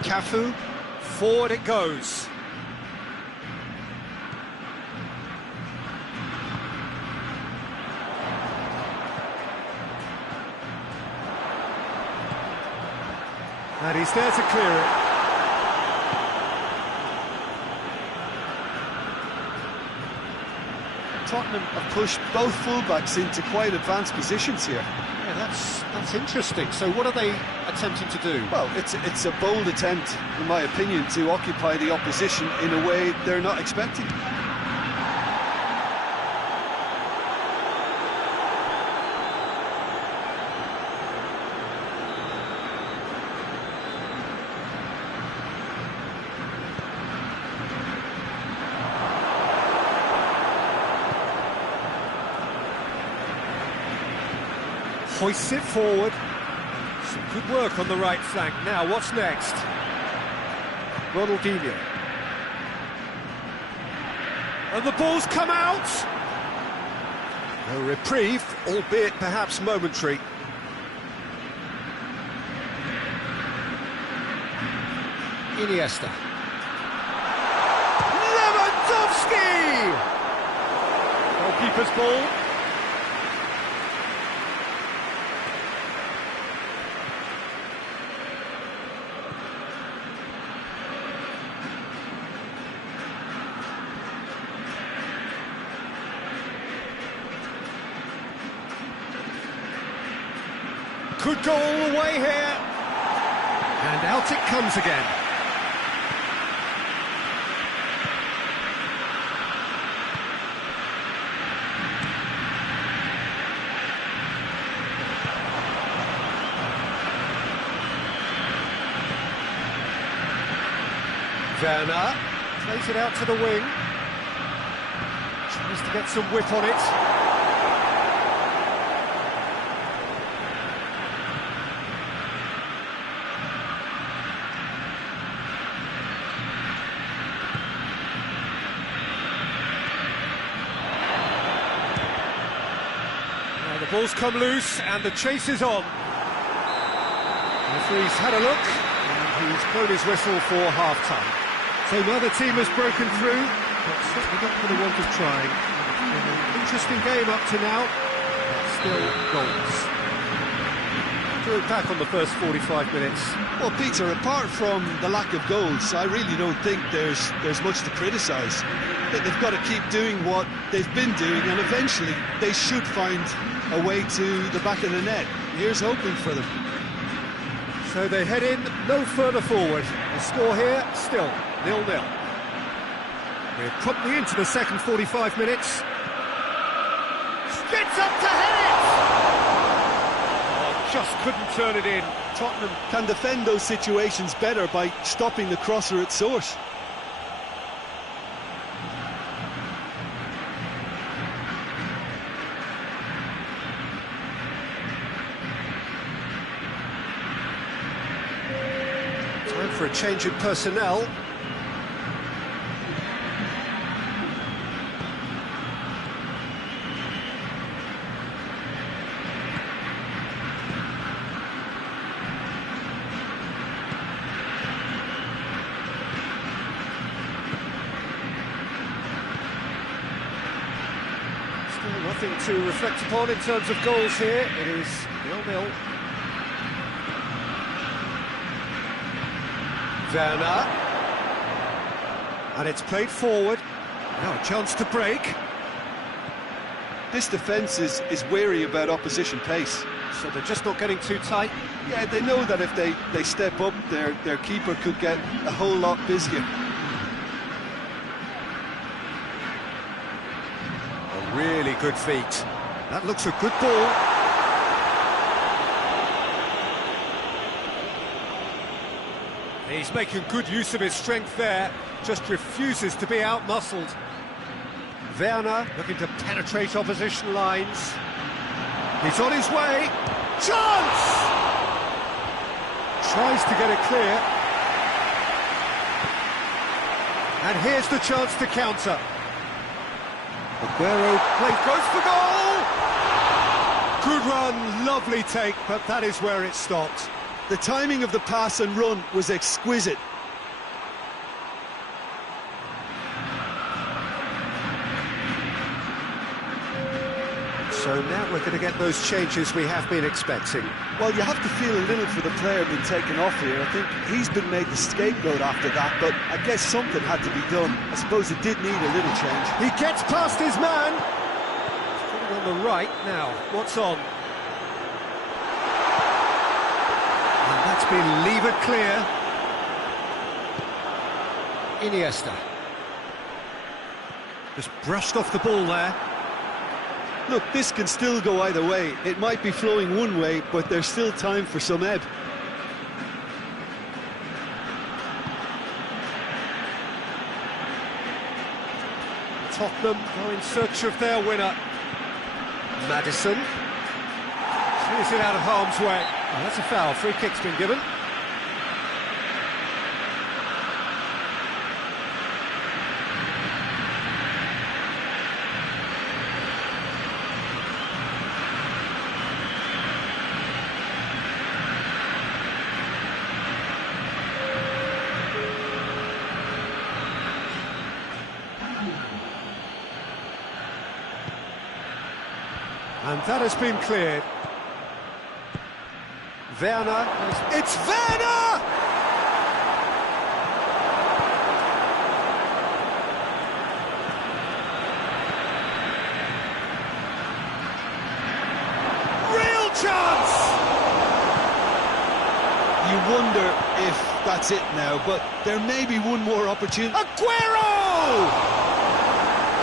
Cafu, forward it goes. And he's there to clear it. Tottenham have pushed both fullbacks into quite advanced positions here. Yeah, that's interesting. So what are they attempting to do? Well, it's a bold attempt, in my opinion, to occupy the opposition in a way they're not expecting. Hoists it forward. Some good work on the right flank. Now, what's next? Ronaldinho. And the ball's come out! A reprieve, albeit perhaps momentary. Iniesta. Lewandowski! Goalkeeper's ball. Could go all the way here. And out it comes again. Werner plays it out to the wing. Tries to get some whip on it. The ball's come loose and the chase is on. The referee's had a look and he's blown his whistle for half-time. So neither team has broken through, but certainly not for the want of trying. It's been an interesting game up to now, but still goals. To look back on the first 45 minutes. Well, Peter, apart from the lack of goals, I really don't think there's much to criticise. They've got to keep doing what they've been doing, and eventually they should find a way to the back of the net. Here's hoping for them. So they head in no further forward. The score here, still 0-0. We're promptly into the second 45 minutes. Gets up to head it! Oh, just couldn't turn it in. Tottenham can defend those situations better by stopping the crosser at source. Time for a change in personnel. Still nothing to reflect upon in terms of goals here. It is 0-0. Werner, and it's played forward. Now a chance to break. This defence is wary about opposition pace. So they're just not getting too tight. Yeah, they know that if they step up, their keeper could get a whole lot busier. A really good feat. That looks a good ball. He's making good use of his strength there, just refuses to be out-muscled. Werner looking to penetrate opposition lines. He's on his way. Chance! Tries to get it clear. And here's the chance to counter. Aguero goes for goal! Good run, lovely take, but that is where it stopped. The timing of the pass and run was exquisite. So now we're going to get those changes we have been expecting. Well, you have to feel a little for the player being taken off here. I think he's been made the scapegoat after that, but I guess something had to be done. I suppose it did need a little change. He gets past his man. He's putting on the right now. What's on? And that's been levered clear. Iniesta. Just brushed off the ball there. Look, this can still go either way. It might be flowing one way, but there's still time for some ebb. Tottenham go in search of their winner. Maddison. Clears it out of harm's way. Oh, that's a foul. Free kick's been given. And that has been cleared. Werner. It's Werner! Real chance! You wonder if that's it now, but there may be one more opportunity. Aguero!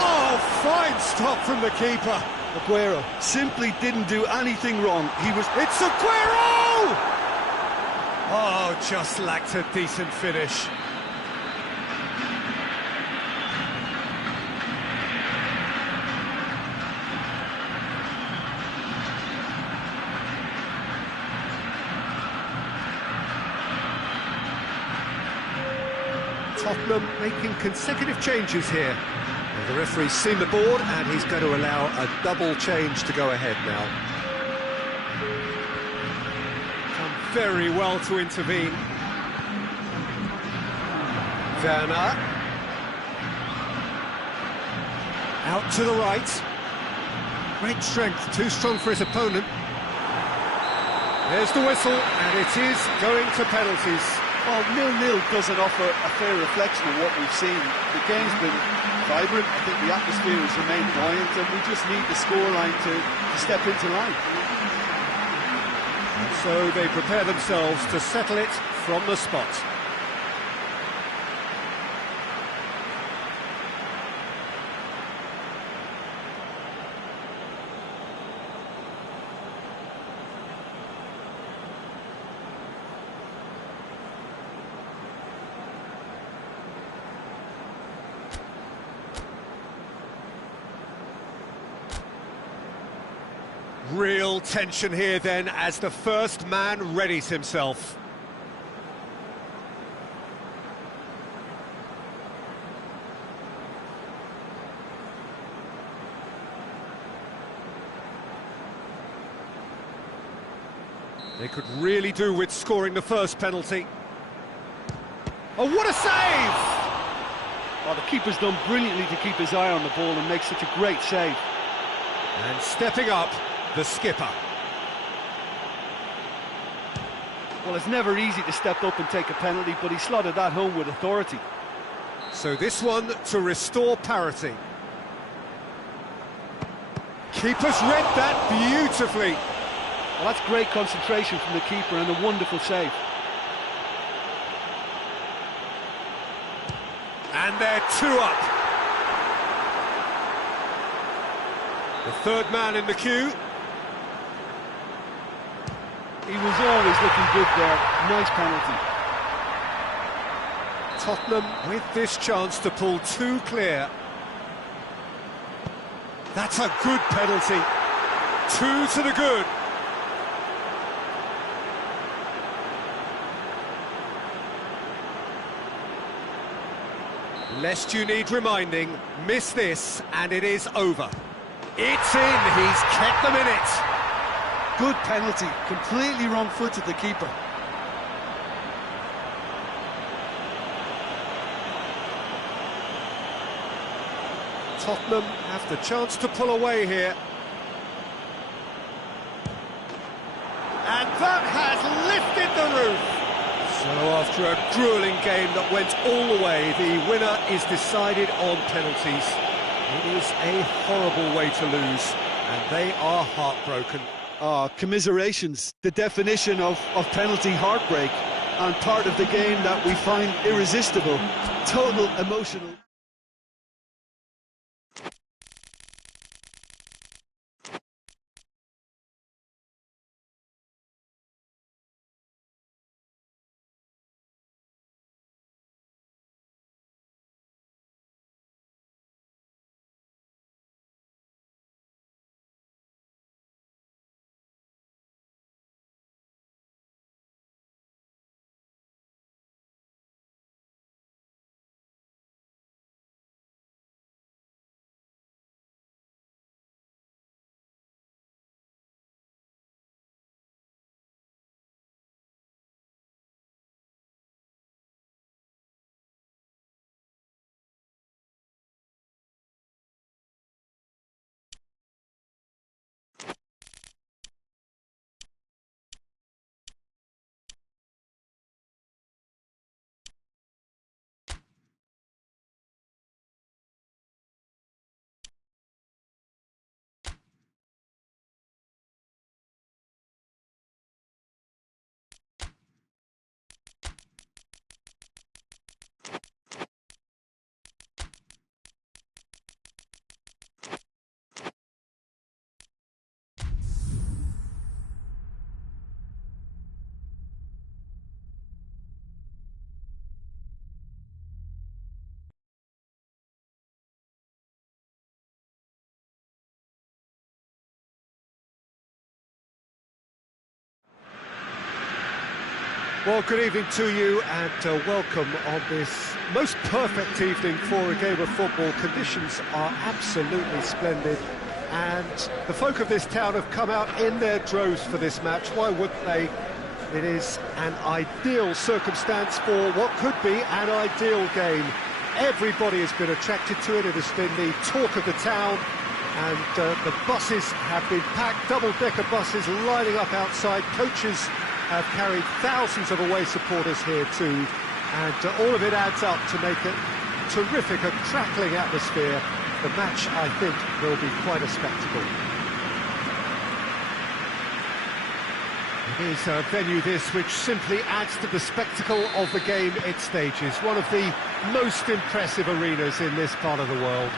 Oh, fine stop from the keeper. Aguero simply didn't do anything wrong. It's Aguero! Oh, just lacked a decent finish. Tottenham making consecutive changes here. The referee's seen the board and he's going to allow a double change to go ahead now. Done very well to intervene. Werner. Out to the right. Great strength, too strong for his opponent. There's the whistle and it is going to penalties. Well, 0-0 doesn't offer a fair reflection of what we've seen. The game's been vibrant. I think the atmosphere has remained buoyant, and we just need the scoreline to step into line. And so they prepare themselves to settle it from the spot. Real tension here then as the first man readies himself. They could really do with scoring the first penalty. Oh, what a save! Oh, the keeper's done brilliantly to keep his eye on the ball and make such a great save. And stepping up, the skipper. Well, it's never easy to step up and take a penalty, but he slotted that home with authority. So this one to restore parity. Keeper's read that beautifully. Well, that's great concentration from the keeper and a wonderful save. And they're 2 up. The third man in the queue. He was always looking good there. Nice penalty. Tottenham with this chance to pull 2 clear. That's a good penalty. 2 to the good. Lest you need reminding, miss this and it is over. It's in, he's kept them in it. Good penalty, completely wrong-footed the keeper. Tottenham have the chance to pull away here. And that has lifted the roof. So after a gruelling game that went all the way, the winner is decided on penalties. It is a horrible way to lose, and they are heartbroken. Commiserations, the definition of penalty heartbreak, and part of the game that we find irresistible. Total emotional. Well, good evening to you and welcome on this most perfect evening for a game of football. Conditions are absolutely splendid and the folk of this town have come out in their droves for this match. Why wouldn't they? It is an ideal circumstance for what could be an ideal game. Everybody has been attracted to it. It has been the talk of the town, and the buses have been packed, double-decker buses lining up outside. Coaches have carried thousands of away supporters here too, and all of it adds up to make it terrific, a crackling atmosphere. The match, I think, will be quite a spectacle. It is a venue this which simply adds to the spectacle of the game it stages. One of the most impressive arenas in this part of the world.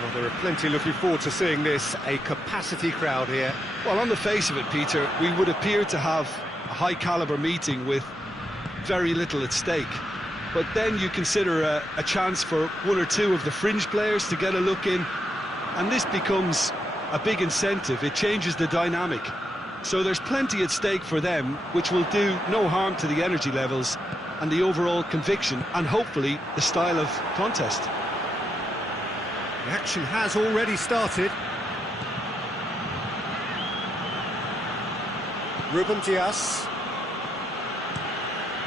Well, there are plenty looking forward to seeing this, a capacity crowd here. Well, on the face of it, Peter, we would appear to have a high-caliber meeting with very little at stake. But then you consider a chance for one or two of the fringe players to get a look in, and this becomes a big incentive. It changes the dynamic. So there's plenty at stake for them, which will do no harm to the energy levels and the overall conviction, and hopefully the style of contest. The action has already started. Ruben Dias.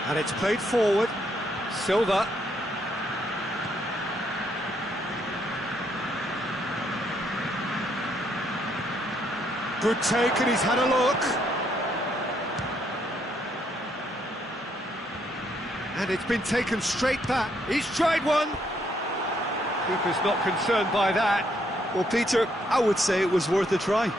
And it's played forward. Silva. Good take, and he's had a look. And it's been taken straight back. He's tried one. Keeper's not concerned by that. Well, Peter, I would say it was worth a try.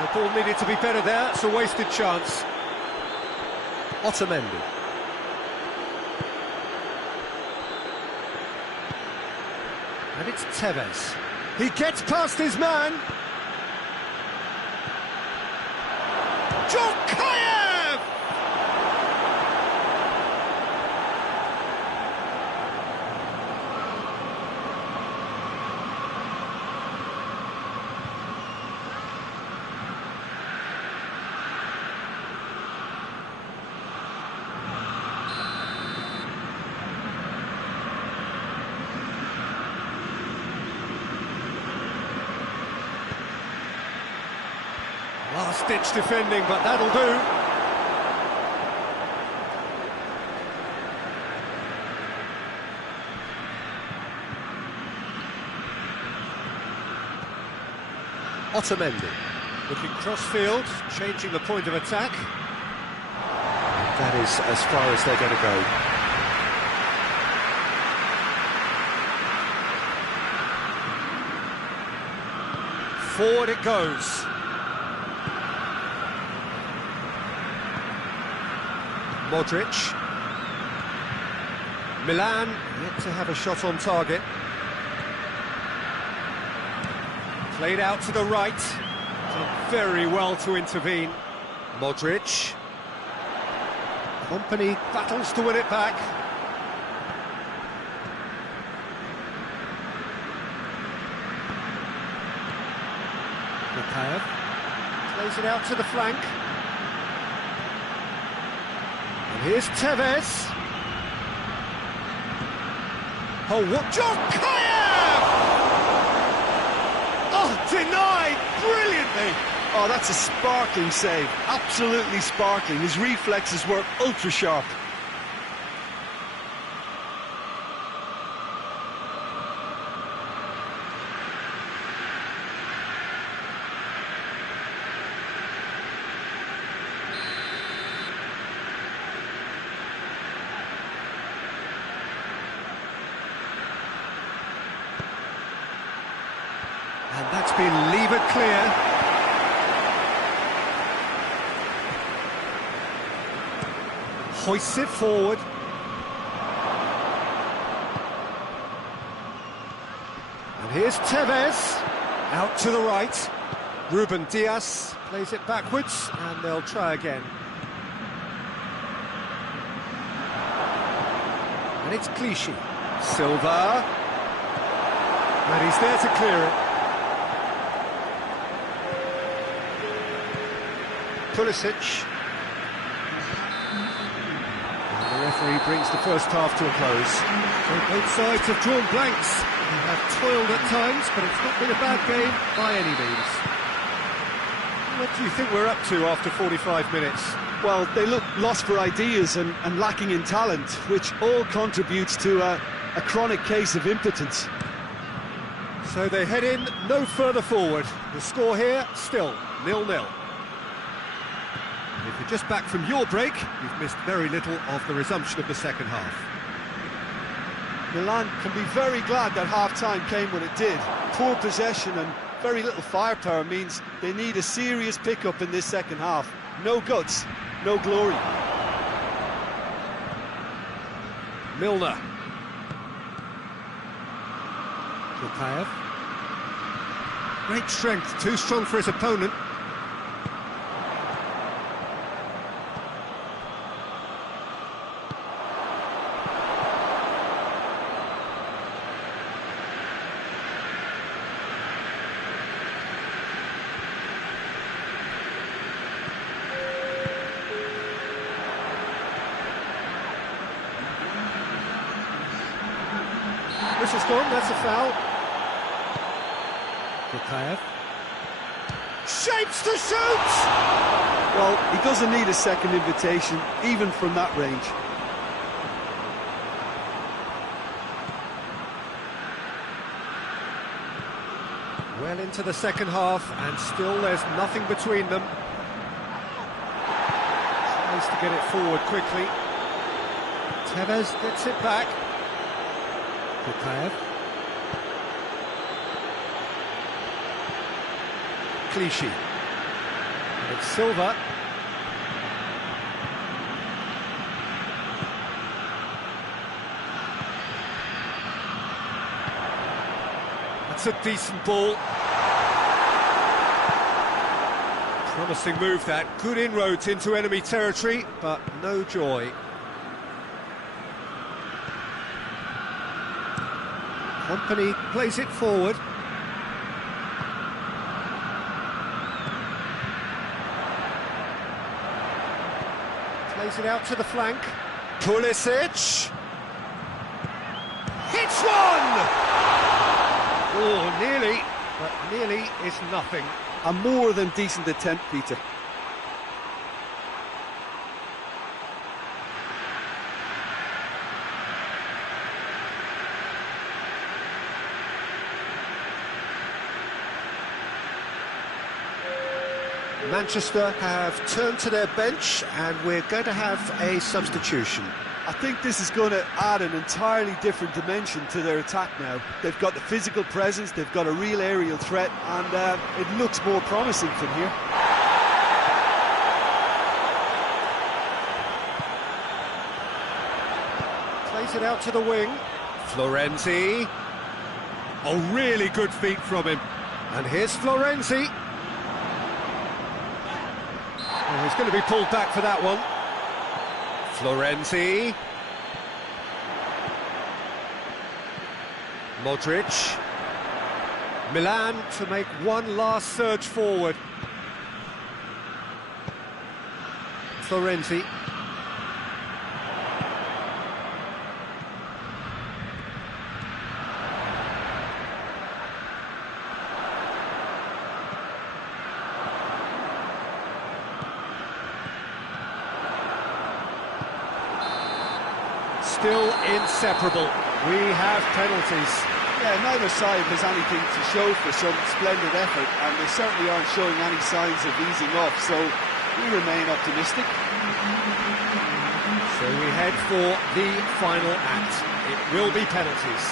The ball needed to be better there. It's a wasted chance. Otamendi. And it's Tevez. He gets past his man. Djorkaeff! Last-ditch defending, but that'll do. Otamendi looking cross-field, changing the point of attack. That is as far as they're going to go. Forward it goes. Modric. Milan yet to have a shot on target. Played out to the right. Done very well to intervene. Modric. Company battles to win it back. Djorkaeff plays it out to the flank. And here's Tevez. Oh, what? Djorkaeff! Oh, denied brilliantly. Oh, that's a sparkling save, absolutely sparkling. His reflexes were ultra sharp. And that's been levered clear. Hoists it forward. And here's Tevez. Out to the right. Ruben Diaz plays it backwards, and they'll try again. And it's Clichy. Silva. And he's there to clear it. Pulisic. And the referee brings the first half to a close. So both sides have drawn blanks. They have toiled at times, but it's not been a bad game by any means. What do you think we're up to after 45 minutes? Well, they look lost for ideas and lacking in talent, which all contributes to a chronic case of impotence. So they head in no further forward. The score here, still 0-0. If you're just back from your break, you've missed very little of the resumption of the second half. Milan can be very glad that half-time came when it did. Poor possession and very little firepower means they need a serious pickup in this second half. No guts, no glory. Milner. Djorkaeff. Great strength, too strong for his opponent. This is gone, that's a foul. Djorkaeff. Shapes to shoot! Well, he doesn't need a second invitation, even from that range. Well into the second half, and still there's nothing between them. Tries to get it forward quickly. Tevez gets it back. Djorkaeff. Clichy. And it's Silva. That's a decent ball. Promising move that, good inroads into enemy territory, but no joy. Company plays it forward. Plays it out to the flank. Pulisic. Hits one! Oh, nearly, but nearly is nothing. A more than decent attempt, Peter. Manchester have turned to their bench and we're going to have a substitution. I think this is going to add an entirely different dimension to their attack now. They've got the physical presence, they've got a real aerial threat, and it looks more promising from here. Plays it out to the wing. Florenzi. Oh, really good feet from him. And here's Florenzi. Oh, he's going to be pulled back for that one. Florenzi. Modric. Milan to make one last surge forward. Florenzi. Still inseparable. We have penalties. Yeah, neither side has anything to show for some splendid effort, and they certainly aren't showing any signs of easing off, so we remain optimistic. So we head for the final act. It will be penalties.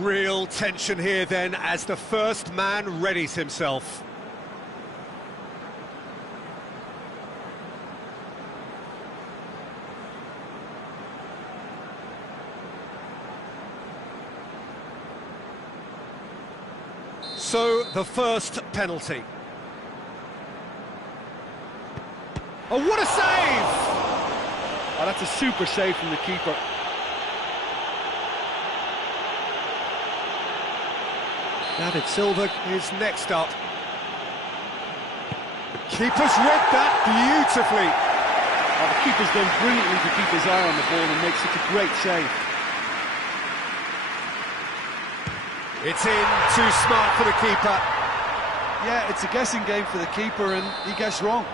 Real tension here then as the first man readies himself. So, the first penalty. Oh, what a save! Oh, that's a super save from the keeper. David Silva is next up. Keeper's read that beautifully. Oh, the keeper's done brilliantly to keep his eye on the ball and make such a great save. It's in, too smart for the keeper. Yeah, it's a guessing game for the keeper, and he gets wrong.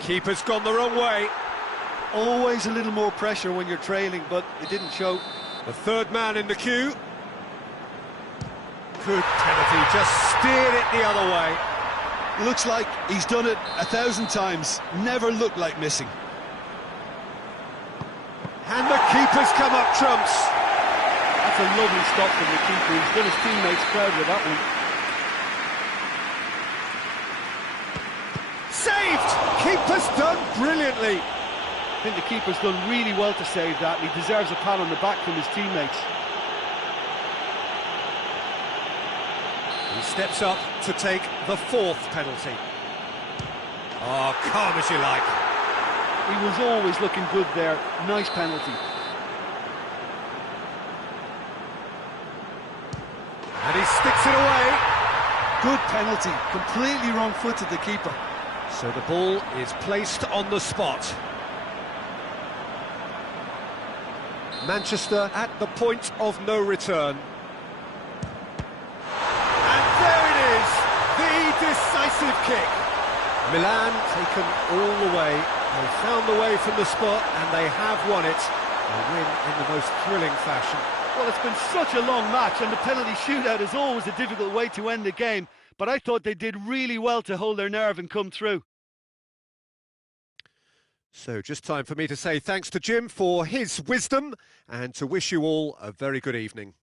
Keeper's gone the wrong way. Always a little more pressure when you're trailing, but it didn't show. The third man in the queue. Good penalty, just steered it the other way. Looks like he's done it 1,000 times. Never looked like missing. And the keeper's come up trumps. That's a lovely stop from the keeper. He's done his teammates proud with that one. Saved! Keeper's done brilliantly. I think the keeper's done really well to save that, and he deserves a pat on the back from his teammates. He steps up to take the fourth penalty. Oh, calm as you like. He was always looking good there. Nice penalty. And he sticks it away. Good penalty. Completely wrong-footed, the keeper. So the ball is placed on the spot. Manchester at the point of no return. And there it is, the decisive kick. Milan taken all the way. They found the way from the spot and they have won it. A win in the most thrilling fashion. Well, it's been such a long match, and the penalty shootout is always a difficult way to end the game, but I thought they did really well to hold their nerve and come through. So just time for me to say thanks to Jim for his wisdom and to wish you all a very good evening.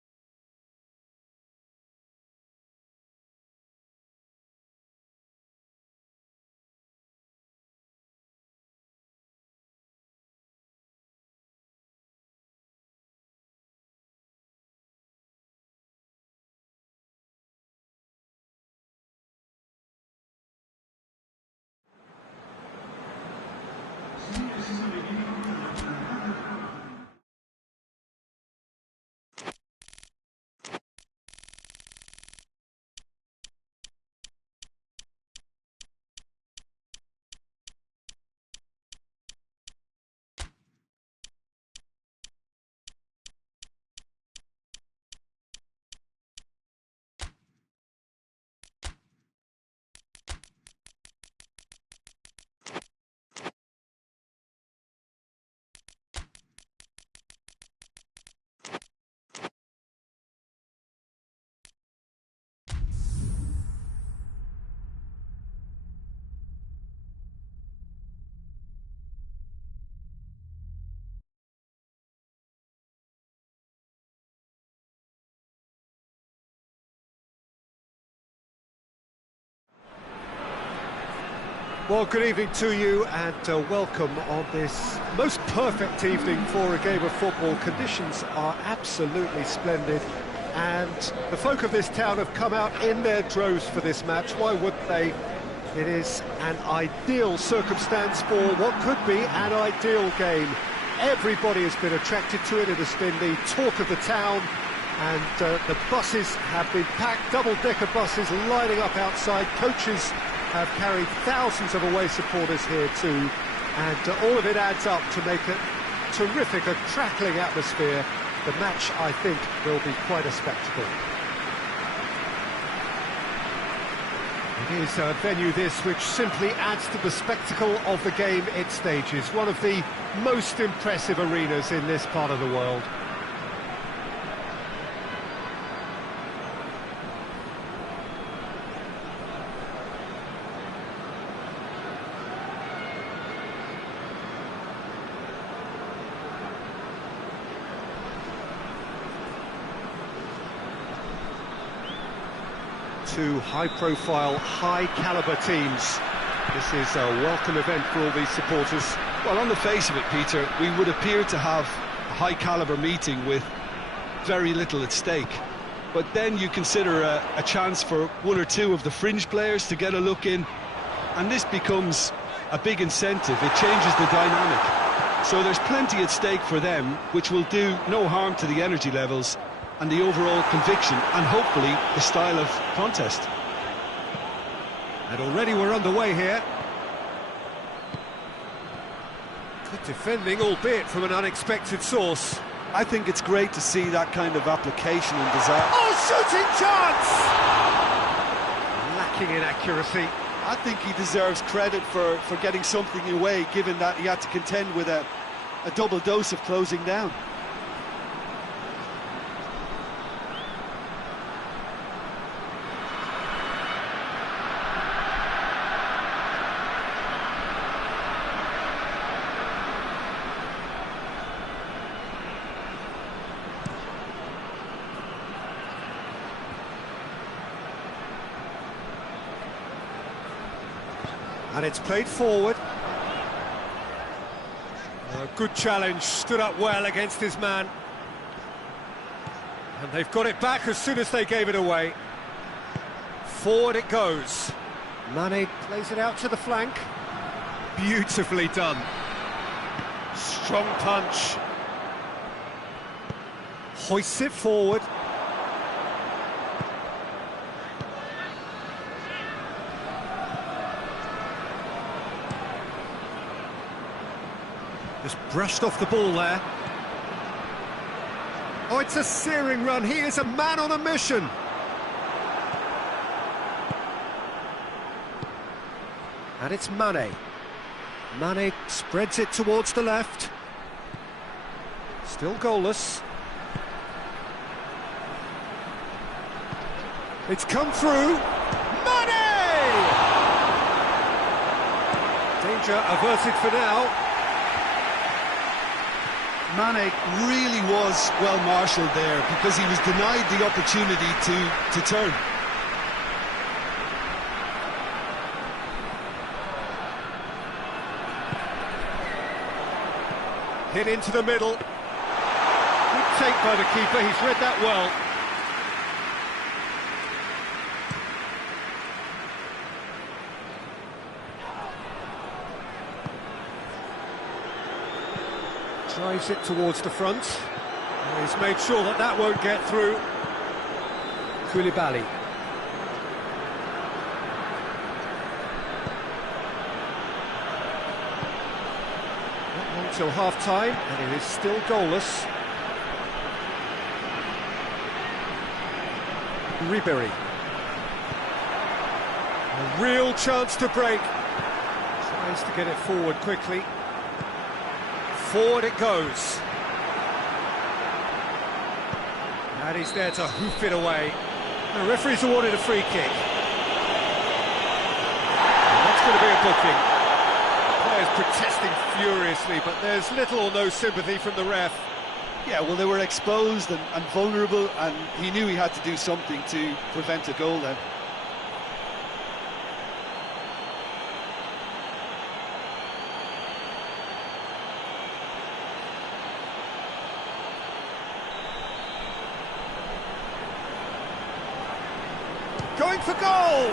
Well, good evening to you and welcome on this most perfect evening for a game of football. Conditions are absolutely splendid and the folk of this town have come out in their droves for this match. Why wouldn't they? It is an ideal circumstance for what could be an ideal game. Everybody has been attracted to it. It has been the talk of the town, and the buses have been packed, double-decker buses lining up outside. Coaches have carried thousands of away supporters here too, and all of it adds up to make a terrific, a crackling atmosphere. The match, I think, will be quite a spectacle. It is a venue this which simply adds to the spectacle of the game it stages. One of the most impressive arenas in this part of the world. Two high-profile, high-caliber teams. This is a welcome event for all these supporters. Well, on the face of it, Peter, we would appear to have a high-caliber meeting with very little at stake. But then you consider a chance for one or two of the fringe players to get a look in, and this becomes a big incentive. It changes the dynamic. So there's plenty at stake for them, which will do no harm to the energy levels and the overall conviction, and hopefully the style of contest. And already we're underway here. Good defending, albeit from an unexpected source. I think it's great to see that kind of application and desire. Oh, shooting chance! Lacking in accuracy. I think he deserves credit for getting something away, given that he had to contend with a double dose of closing down. And it's played forward. A good challenge, stood up well against his man. And they've got it back as soon as they gave it away. Forward it goes. Mane plays it out to the flank. Beautifully done. Strong punch. Hoists it forward. Just brushed off the ball there. Oh, it's a searing run. He is a man on a mission. And it's Mane. Mane spreads it towards the left. Still goalless. It's come through. Mane! Danger averted for now. Mane really was well marshalled there, because he was denied the opportunity to turn. Hit into the middle. Good take by the keeper, he's read that well. Drives it towards the front. And he's made sure that that won't get through. Koulibaly. Not long till half-time, and it is still goalless. Ribery. A real chance to break. Tries to get it forward quickly. Forward it goes. And he's there to hoof it away. The referee's awarded a free kick. And that's going to be a booking. Players protesting furiously, but there's little or no sympathy from the ref. Yeah, well, they were exposed and vulnerable, and he knew he had to do something to prevent a goal then. Going for goal!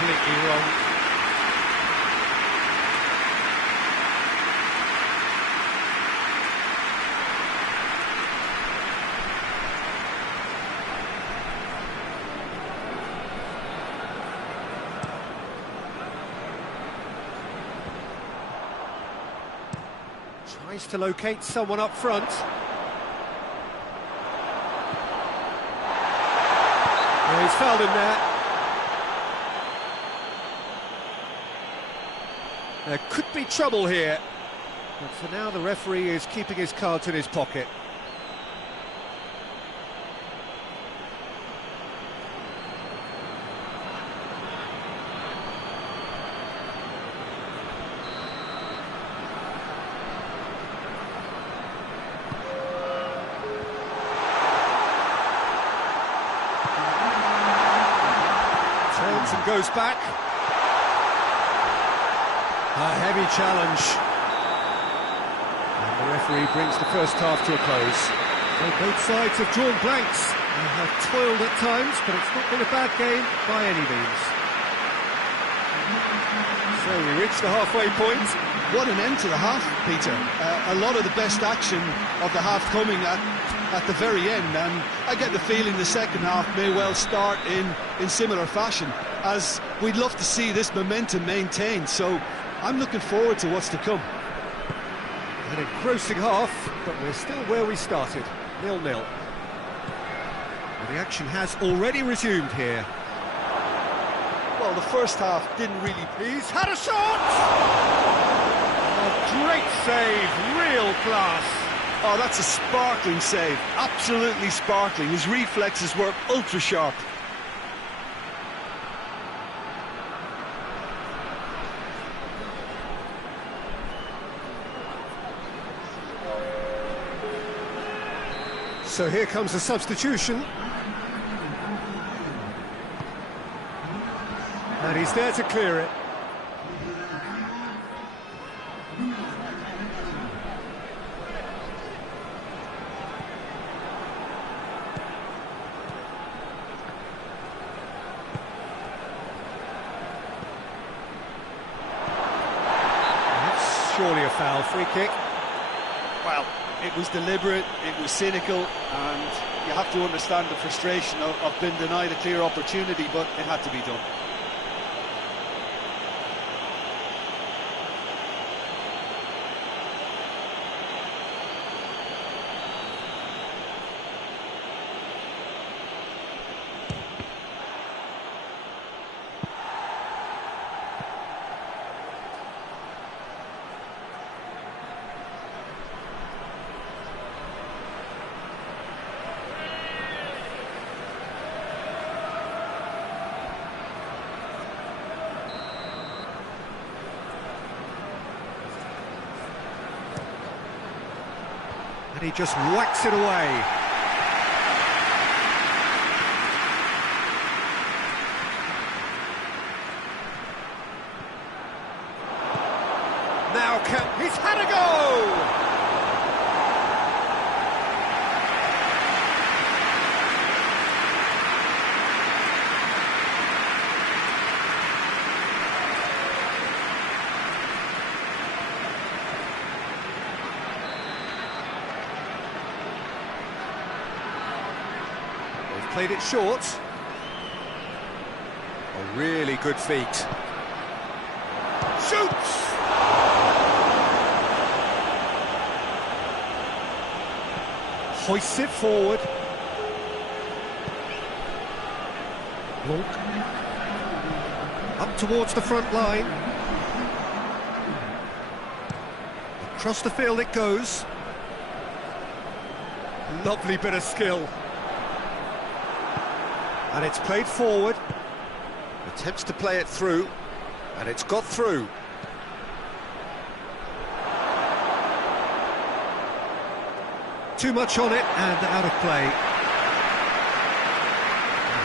Completely wrong. Tries to locate someone up front. Oh, he's fouled him there. There could be trouble here, but for now the referee is keeping his cards in his pocket. Turns and goes back. A heavy challenge. And the referee brings the first half to a close. Well, both sides have drawn blanks and have toiled at times, but it's not been a bad game by any means. So we reach the halfway point. What an end to the half, Peter. A lot of the best action of the half coming at the very end, and I get the feeling the second half may well start in similar fashion, as we'd love to see this momentum maintained. So I'm looking forward to what's to come. An engrossing half, but we're still where we started, 0-0. Well, the action has already resumed here. Well, the first half didn't really... He's had a shot! A great save, real class. Oh, that's a sparkling save, absolutely sparkling. His reflexes were ultra sharp. So here comes the substitution. And he's there to clear it. That's surely a foul. Free kick. Well, it was deliberate, it was cynical, and you have to understand the frustration of being denied a clear opportunity, but it had to be done. And he just whacks it away. Now he's had a go! They've played it short. A really good feat. Shoots! Hoists it forward. Blanc. Up towards the front line. Across the field it goes. Lovely bit of skill. And it's played forward. Attempts to play it through. And it's got through. Too much on it and out of play.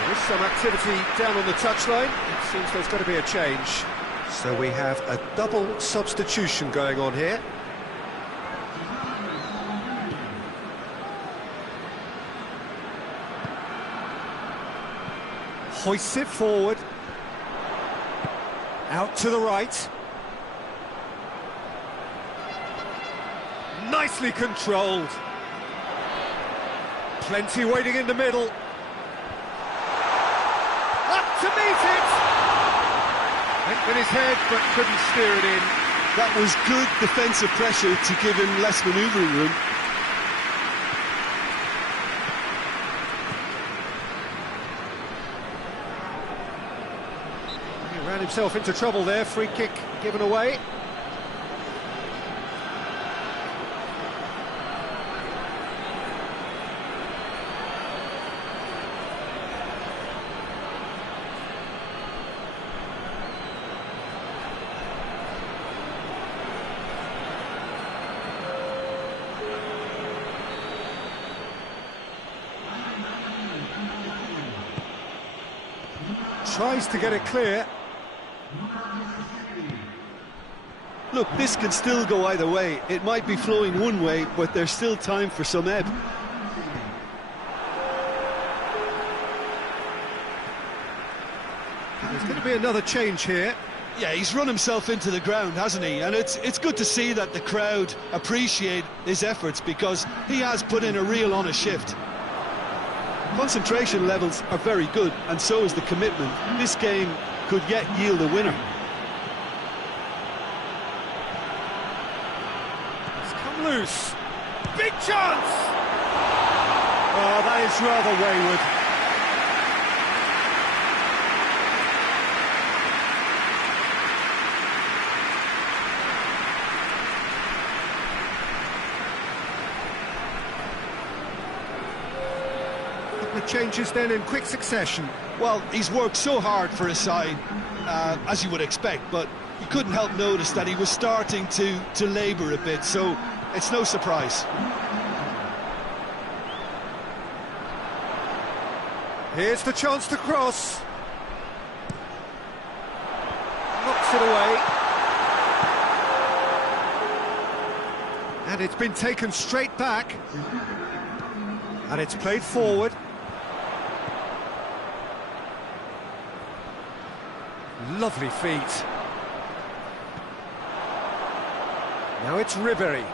There's some activity down on the touchline. It seems there's got to be a change. So we have a double substitution going on here. Hoists it forward. Out to the right. Nicely controlled. Plenty waiting in the middle. Up to meet it! Went with his head, but couldn't steer it in. That was good defensive pressure to give him less manoeuvring room. He ran himself into trouble there, free kick given away. Tries to get it clear. Look, this can still go either way. It might be flowing one way, but there's still time for some ebb. There's going to be another change here. Yeah, he's run himself into the ground, hasn't he? And it's good to see that the crowd appreciate his efforts, because he has put in a real honest shift. Concentration levels are very good, and so is the commitment. This game could yet yield a winner. It's come loose. Big chance! Oh, that is rather wayward. Changes then in quick succession. Well, he's worked so hard for his side, as you would expect, but you couldn't help notice that he was starting to labour a bit, so it's no surprise. Here's the chance to cross. Knocks it away. And it's been taken straight back. And it's played forward. Lovely feet. Now it's Ribéry.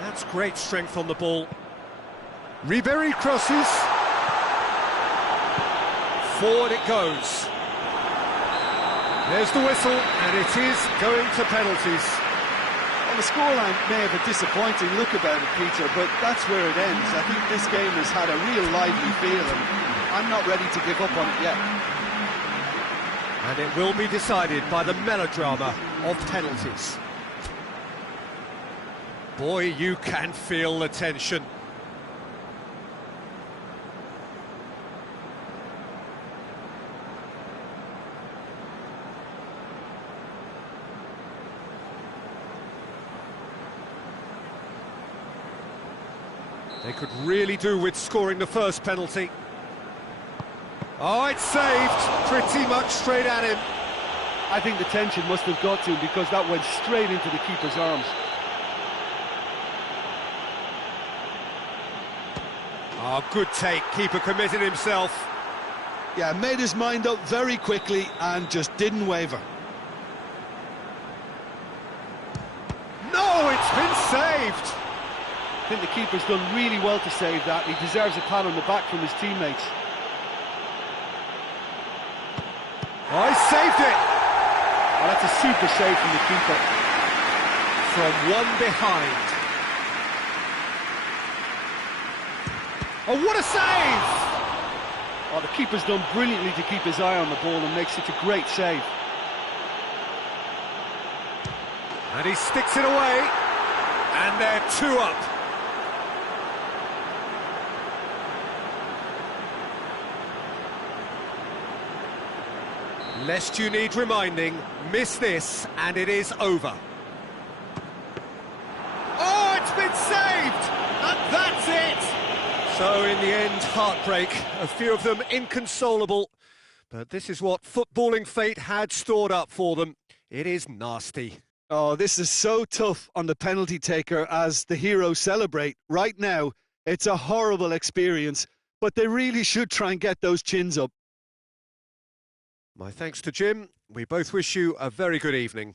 That's great strength on the ball. Ribéry crosses. Forward it goes. There's the whistle, and it is going to penalties. Well, the scoreline may have a disappointing look about it, Peter, but that's where it ends. I think this game has had a real lively feel, and I'm not ready to give up on it yet. And it will be decided by the melodrama of penalties. Boy, you can feel the tension. They could really do with scoring the first penalty. Oh, it's saved, pretty much straight at him. I think the tension must have got to him because that went straight into the keeper's arms. Oh, good take, keeper committed himself. Yeah, made his mind up very quickly and just didn't waver. No, it's been saved! I think the keeper's done really well to save that. He deserves a pat on the back from his teammates. Oh, he saved it! Oh, that's a super save from the keeper. From one behind. Oh, what a save! Oh, the keeper's done brilliantly to keep his eye on the ball and make such a great save. And he sticks it away. And they're 2 up. Lest you need reminding, miss this and it is over. Oh, it's been saved! And that's it! So in the end, heartbreak, a few of them inconsolable. But this is what footballing fate had stored up for them. It is nasty. Oh, this is so tough on the penalty taker as the heroes celebrate. Right now, it's a horrible experience, but they really should try and get those chins up. My thanks to Jim. We both wish you a very good evening.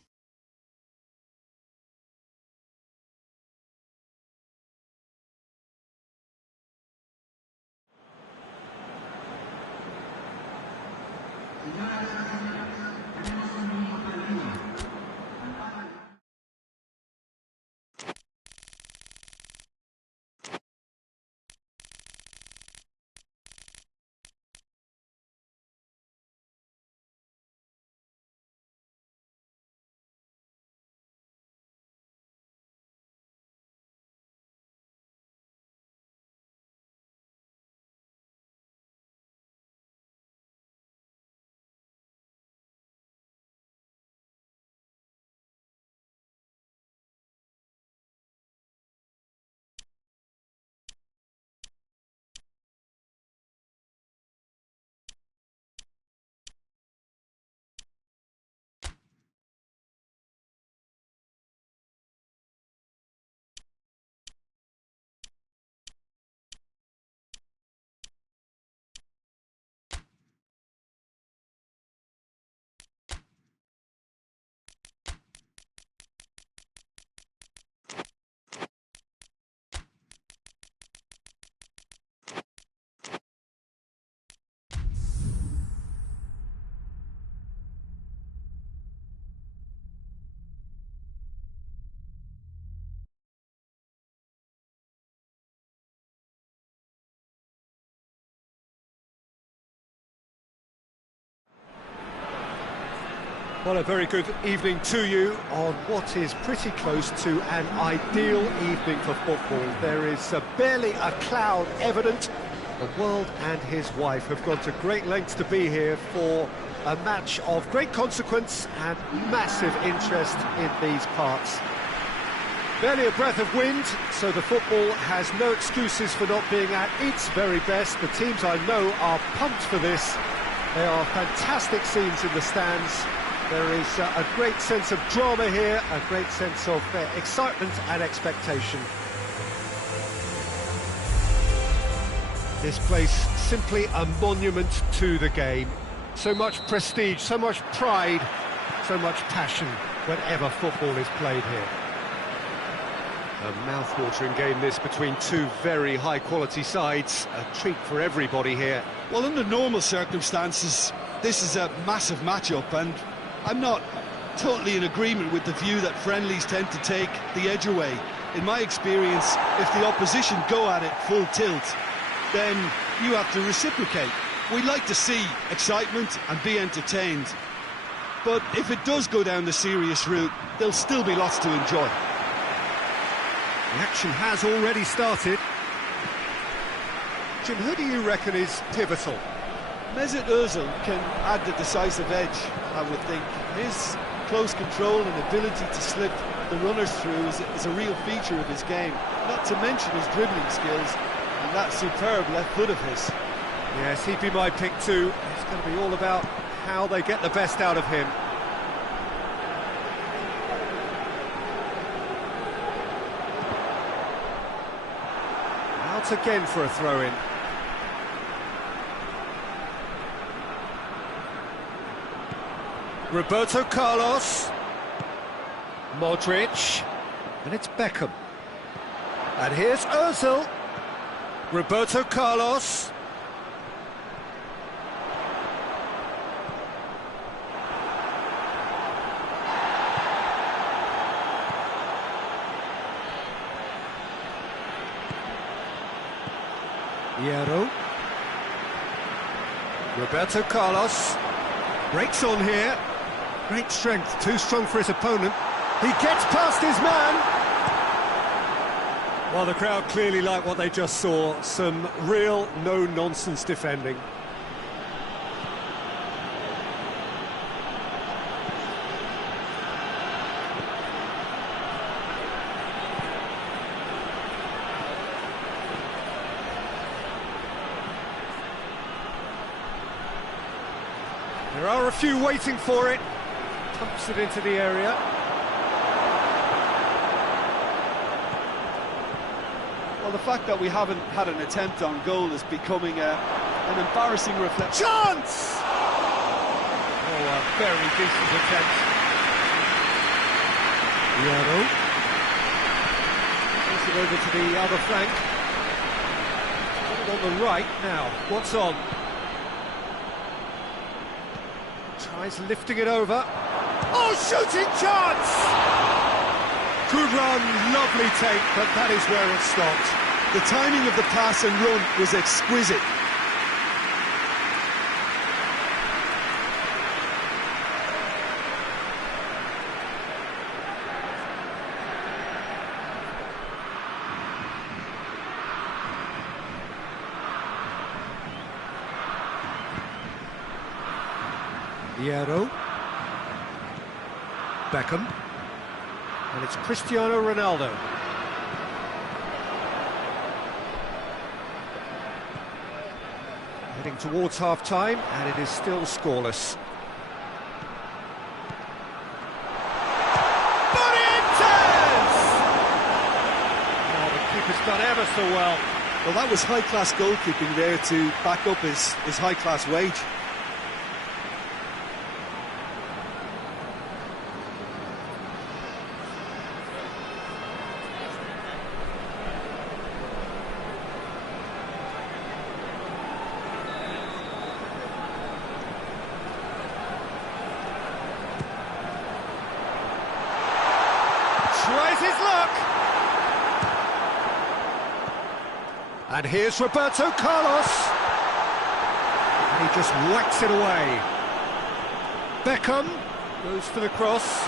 Well, a very good evening to you on what is pretty close to an ideal evening for football. There is barely a cloud evident. The world and his wife have gone to great lengths to be here for a match of great consequence and massive interest in these parts. Barely a breath of wind, so the football has no excuses for not being at its very best. The teams I know are pumped for this. There are fantastic scenes in the stands. There is a great sense of drama here, a great sense of excitement and expectation. This place, simply a monument to the game. So much prestige, so much pride, so much passion whenever football is played here. A mouth-watering game this between two very high-quality sides. A treat for everybody here. Well, under normal circumstances, this is a massive match-up, and I'm not totally in agreement with the view that friendlies tend to take the edge away. In my experience, if the opposition go at it full tilt, then you have to reciprocate. We like to see excitement and be entertained. But if it does go down the serious route, there'll still be lots to enjoy. The action has already started. Jim, who do you reckon is pivotal? Mesut Ozil can add the decisive edge, I would think. His close control and ability to slip the runners through is a real feature of his game, not to mention his dribbling skills and that superb left foot of his. Yes, he'd be my pick too. It's going to be all about how they get the best out of him. Out again for a throw-in. Roberto Carlos. Modric. And it's Beckham. And here's Ozil. Roberto Carlos. Hierro. Roberto Carlos. Breaks on here. Great strength, too strong for his opponent. He gets past his man. Well, the crowd clearly like what they just saw. Some real no-nonsense defending. There are a few waiting for it. Pumps it into the area. Well, the fact that we haven't had an attempt on goal is becoming an embarrassing reflection. Chance! Oh, a very decent attempt. Hierro. Puts it over to the other flank. Put it on the right now. What's on? Tries lifting it over. Oh, shooting chance! Good run, lovely take, but that is where it stopped. The timing of the pass and run was exquisite. Hierro. Beckham. And it's Cristiano Ronaldo. Heading towards half-time, and it is still scoreless. But it is! Oh, the keeper's done ever so well. Well, that was high-class goalkeeping there to back up his high-class wage. Tries his luck. And here's Roberto Carlos. And he just whacks it away. Beckham goes for the cross.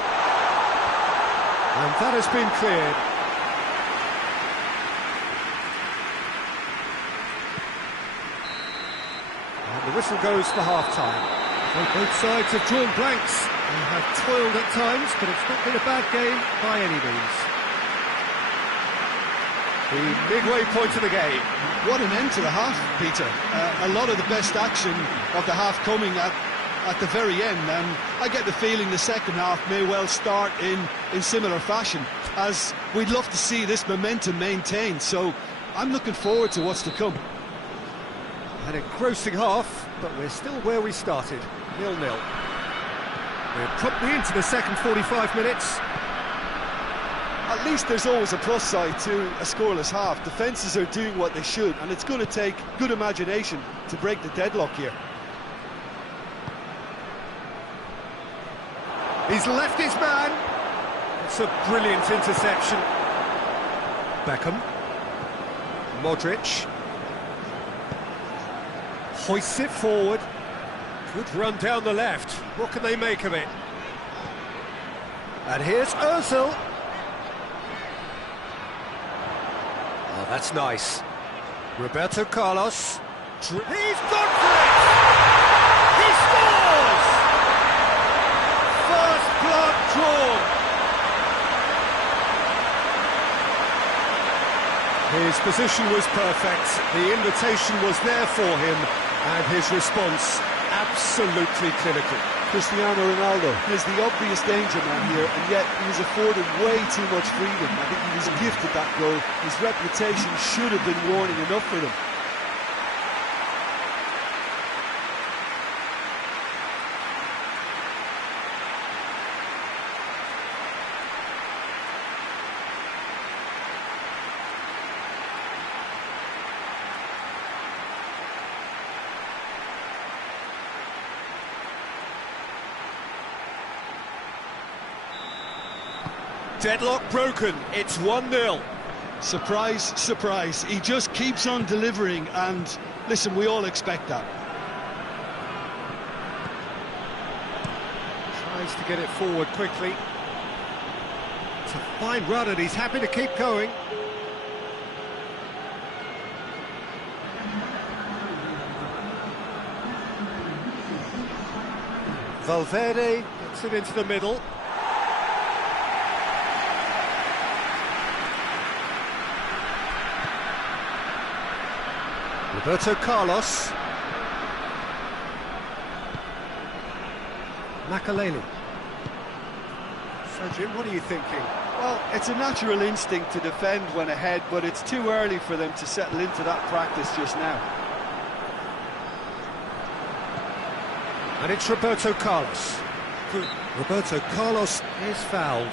And that has been cleared. And the whistle goes for half-time. Well, both sides have drawn blanks and have toiled at times, but it's not been a bad game by any means. The midway point of the game. What an end to the half, Peter. A lot of the best action of the half coming at the very end, and I get the feeling the second half may well start in similar fashion, as we'd love to see this momentum maintained, so I'm looking forward to what's to come. An engrossing half, but we're still where we started, 0-0. We're promptly into the second 45 minutes. At least there's always a plus side to a scoreless half. Defences are doing what they should, and it's going to take good imagination to break the deadlock here. He's left his man. It's a brilliant interception. Beckham. Modric. Hoists it forward. Good run down the left. What can they make of it? And here's Ozil. Oh, that's nice. Roberto Carlos. He's gone for it! He scores! First blood His position was perfect, the invitation was there for him, and his response absolutely clinical. Cristiano Ronaldo is the obvious danger man here, and yet he was afforded way too much freedom. I think he was gifted that goal. His reputation should have been warning enough for them. Deadlock broken, it's 1-0. Surprise, surprise. He just keeps on delivering, and listen, we all expect that. Tries to get it forward quickly. It's a fine run and he's happy to keep going. Valverde gets it into the middle. Roberto Carlos. Makaleli. So Jim, what are you thinking? Well, it's a natural instinct to defend when ahead, but it's too early for them to settle into that practice just now. And it's Roberto Carlos. Roberto Carlos is fouled.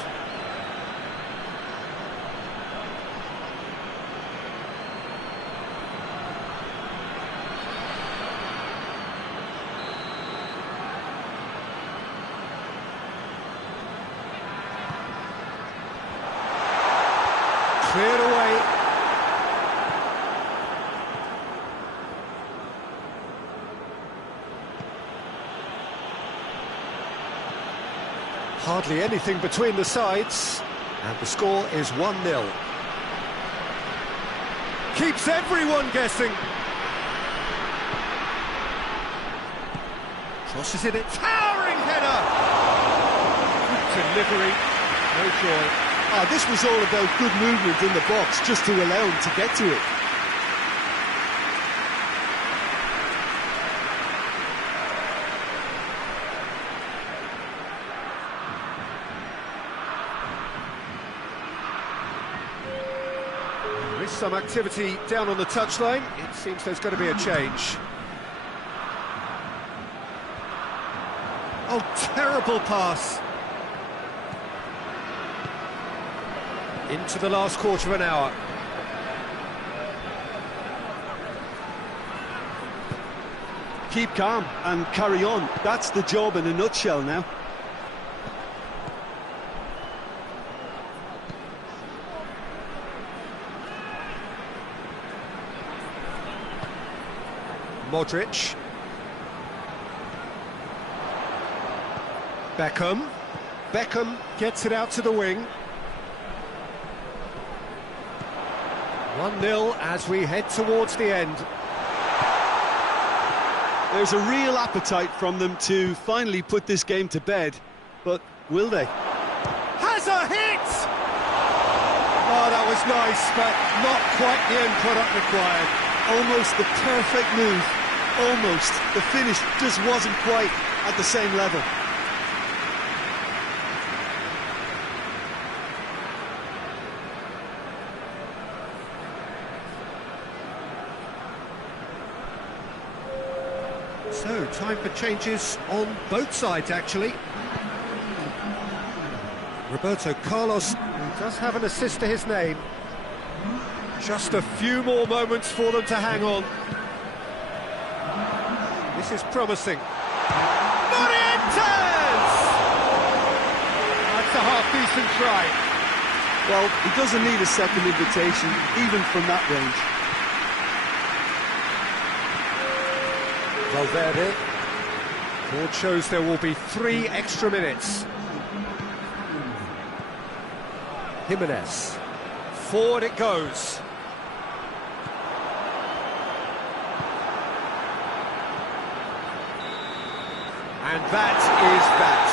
Cleared away. Hardly anything between the sides, and the score is 1-0. Keeps everyone guessing. Crosses it, towering header! Good delivery, no joy. This was all about good movement in the box, just to allow him to get to it. There is some activity down on the touchline. It seems there's going to be a change. Oh, terrible pass. Into the last quarter of an hour. Keep calm and carry on. That's the job in a nutshell now. Modric. Beckham. Beckham gets it out to the wing. 1-0 as we head towards the end. There's a real appetite from them to finally put this game to bed, but will they? Has a hit! Oh, that was nice, but not quite the end product required. Almost the perfect move. Almost. The finish just wasn't quite at the same level. So, time for changes on both sides, actually. Roberto Carlos, who does have an assist to his name. Just a few more moments for them to hang on. This is promising. Morientes! That's a half-decent try. Well, he doesn't need a second invitation, even from that range. Valverde. Board shows there will be 3 extra minutes. Jimenez. Forward it goes. And that is that.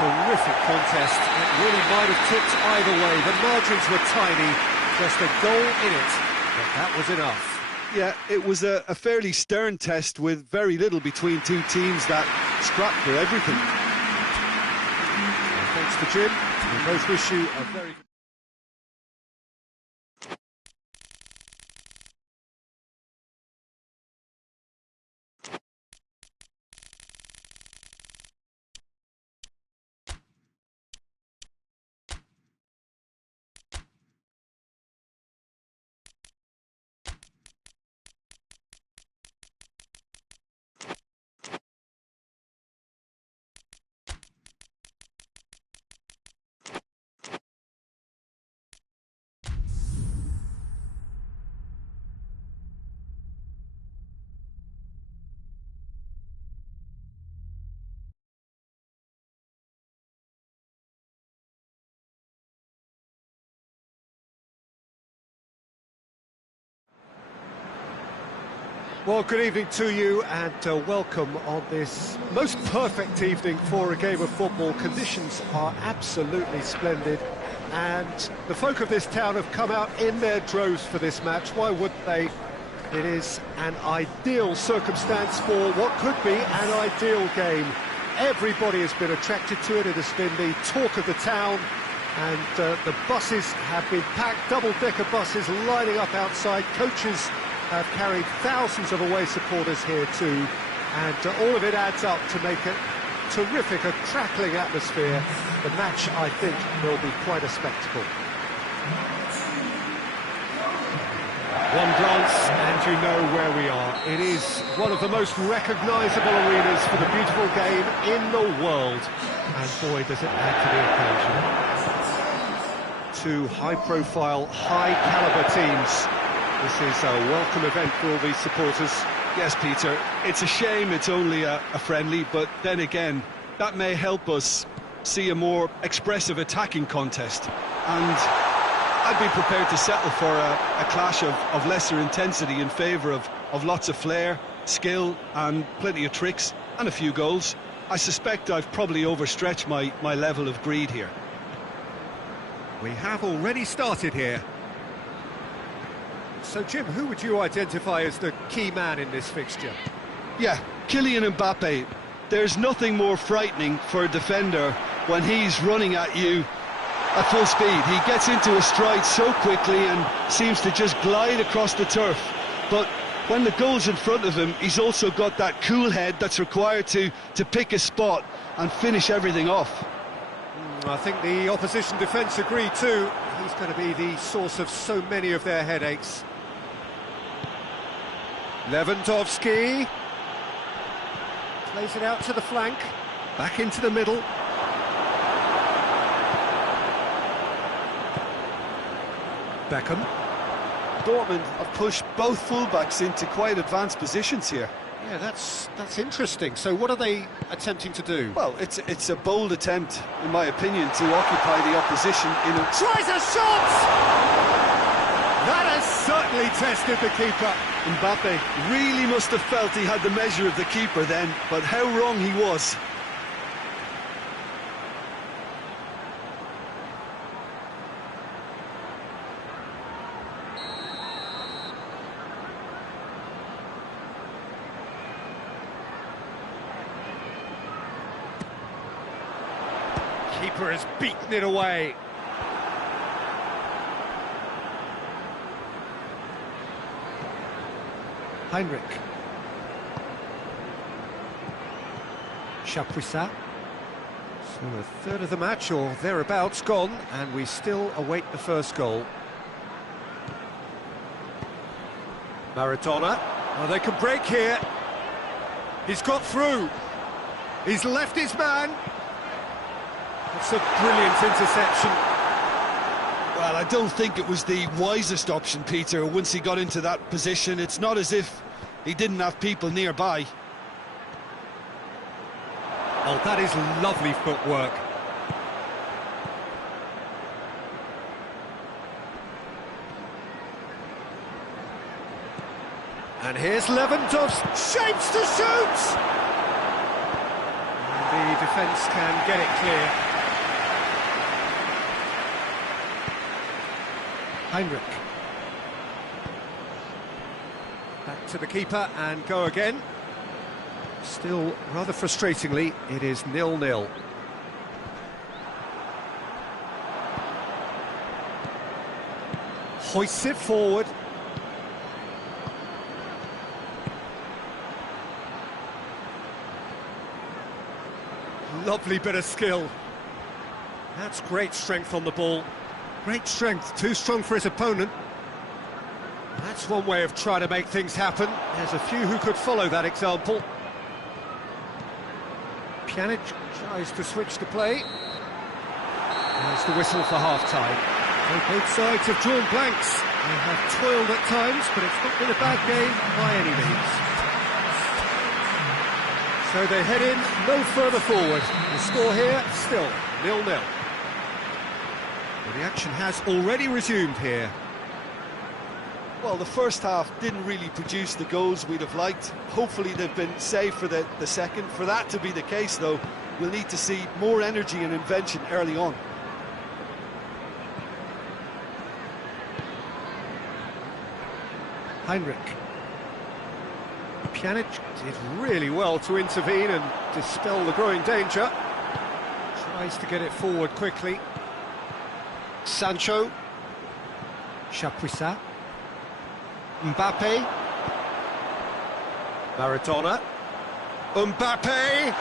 Terrific contest. It really might have tipped either way. The margins were tiny. Just a goal in it. But that was enough. Yeah, it was a fairly stern test with very little between two teams that scrapped for everything. And thanks to Jim, we both wish you a very good... Well, good evening to you and welcome on this most perfect evening for a game of football. Conditions are absolutely splendid and the folk of this town have come out in their droves for this match. Why wouldn't they? It is an ideal circumstance for what could be an ideal game. Everybody has been attracted to it. It has been the talk of the town and the buses have been packed, double-decker buses lining up outside. Coaches have carried thousands of away supporters here too, and all of it adds up to make it terrific, a crackling atmosphere. The match, I think, will be quite a spectacle. One glance and you know where we are. It is one of the most recognisable arenas for the beautiful game in the world, and boy does it add to the occasion. Two high-profile, high-caliber teams. This is a welcome event for all these supporters. Yes, Peter, it's a shame it's only a friendly, but then again, that may help us see a more expressive attacking contest. And I'd be prepared to settle for a clash of lesser intensity in favour of lots of flair, skill and plenty of tricks and a few goals. I suspect I've probably overstretched my level of greed here. We have already started here. So, Jim, who would you identify as the key man in this fixture? Yeah, Kylian Mbappe. There's nothing more frightening for a defender when he's running at you at full speed. He gets into a stride so quickly and seems to just glide across the turf. But when the goal's in front of him, he's also got that cool head that's required to pick a spot and finish everything off. I think the opposition defence agree too. He's going to be the source of so many of their headaches. Lewandowski plays it out to the flank, back into the middle. Beckham. Dortmund have pushed both fullbacks into quite advanced positions here. Yeah, that's interesting. So what are they attempting to do? Well, it's a bold attempt, in my opinion, to occupy the opposition in a... Tries a shot! That has certainly tested the keeper. Mbappe really must have felt he had the measure of the keeper then, but how wrong he was. Keeper has beaten it away. Heinrich. Chapuisat. So a third of the match, or thereabouts, gone, and we still await the first goal. Maradona. Oh, they can break here. He's got through. He's left his man. It's a brilliant interception. Well, I don't think it was the wisest option, Peter, once he got into that position. It's not as if he didn't have people nearby. Oh, that is lovely footwork. And here's Lewandowski, shapes to shoot! And the defence can get it clear. Heinrich. Back to the keeper and go again. Still, rather frustratingly, it is 0-0. Hoists it forward. Lovely bit of skill. That's great strength on the ball. Great strength, too strong for his opponent. That's one way of trying to make things happen. There's a few who could follow that example. Pjanic tries to switch the play. There's the whistle for half-time. Well, both sides have drawn blanks. They have toiled at times, but it's not been a bad game by any means. So they head in no further forward. The score here, still 0-0. Well, the action has already resumed here. Well, the first half didn't really produce the goals we'd have liked. Hopefully they've been saved for the second. For that to be the case, though, we'll need to see more energy and invention early on. Heinrich. Pjanic did really well to intervene and dispel the growing danger. Tries to get it forward quickly. Sancho. Chapuisat. Mbappe. Maradona. Mbappe!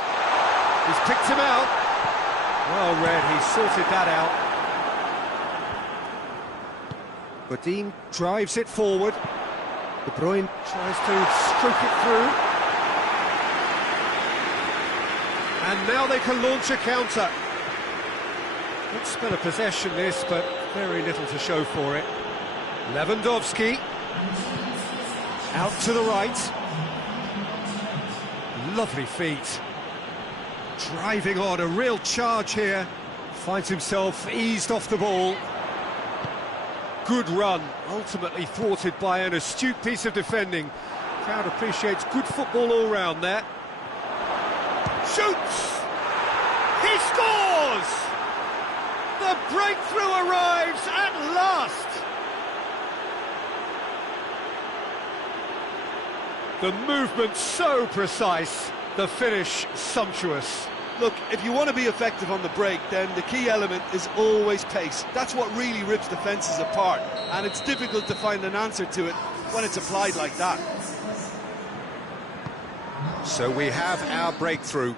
He's picked him out. Well read, he sorted that out. Godin drives it forward. De Bruyne tries to stroke it through. And now they can launch a counter. Good spell of possession this, but very little to show for it. Lewandowski. Out to the right. Lovely feet. Driving on, a real charge here. Finds himself eased off the ball. Good run, ultimately thwarted by an astute piece of defending. Crowd appreciates good football all round there. Shoots! He scores! The breakthrough arrives at last! The movement so precise, the finish sumptuous. Look, if you want to be effective on the break, then the key element is always pace. That's what really rips defences apart, and it's difficult to find an answer to it when it's applied like that. So we have our breakthrough.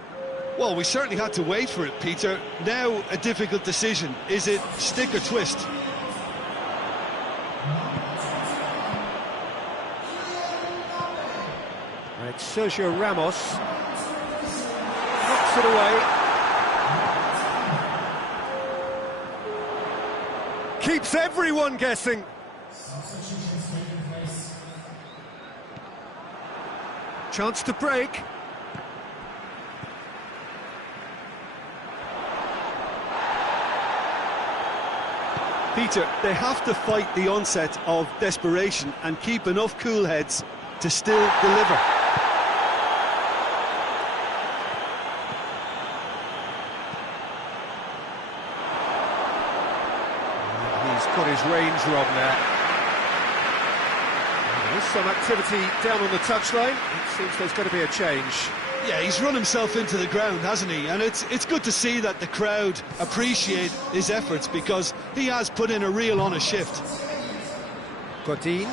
Well, we certainly had to wait for it, Peter. Now a difficult decision. Is it stick or twist? It's Sergio Ramos. Knocks it away. Keeps everyone guessing. Chance to break. Peter, they have to fight the onset of desperation and keep enough cool heads to still deliver. Got his range wrong there. There's some activity down on the touchline. It seems there's going to be a change. Yeah, he's run himself into the ground, hasn't he? And it's good to see that the crowd appreciate his efforts, because he has put in a real honest shift. Godin.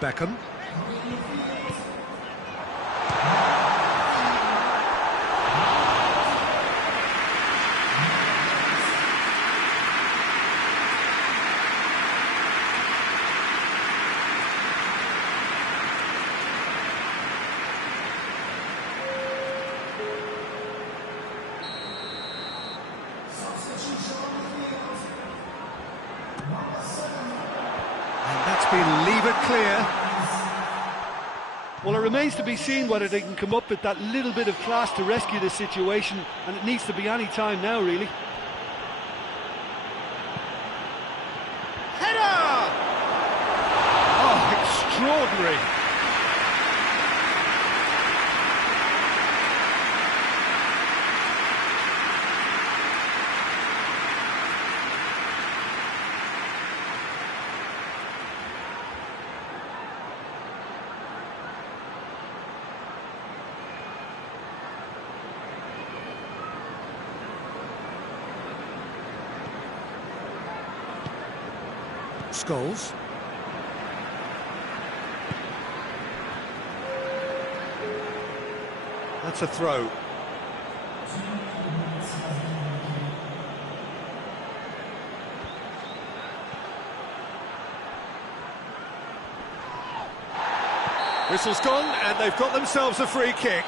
Beckham. Been levered clear. Well, it remains to be seen whether they can come up with that little bit of class to rescue the situation, and it needs to be any time now, really. Header! Oh, extraordinary. Scholes. That's a throw. Whistle's gone, and they've got themselves a free kick.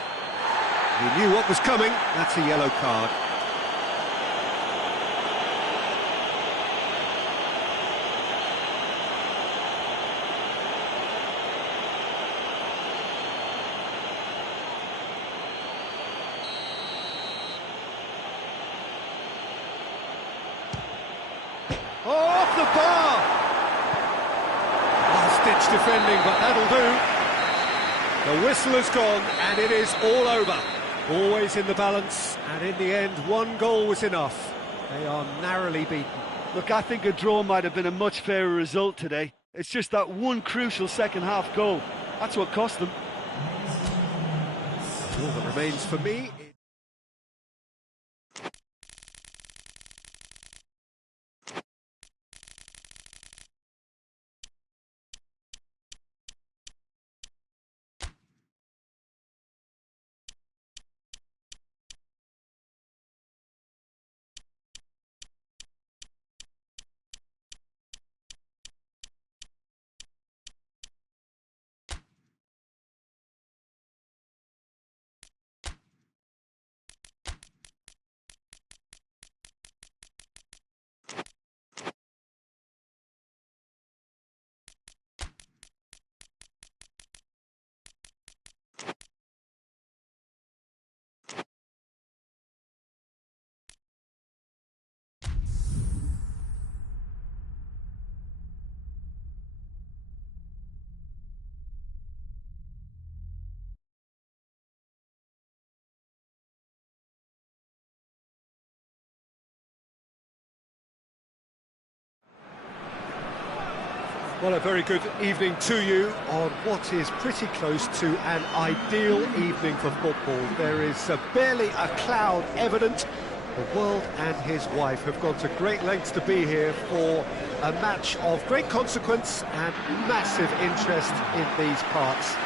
He knew what was coming. That's a yellow card. Oh, off the bar! Last-ditch defending, but that'll do. The whistle has gone, and it is all over. Always in the balance, and in the end, one goal was enough. They are narrowly beaten. Look, I think a draw might have been a much fairer result today. It's just that one crucial second-half goal. That's what cost them. All that remains for me... Well, a very good evening to you on what is pretty close to an ideal evening for football. There is barely a cloud evident. The world and his wife have gone to great lengths to be here for a match of great consequence and massive interest in these parts.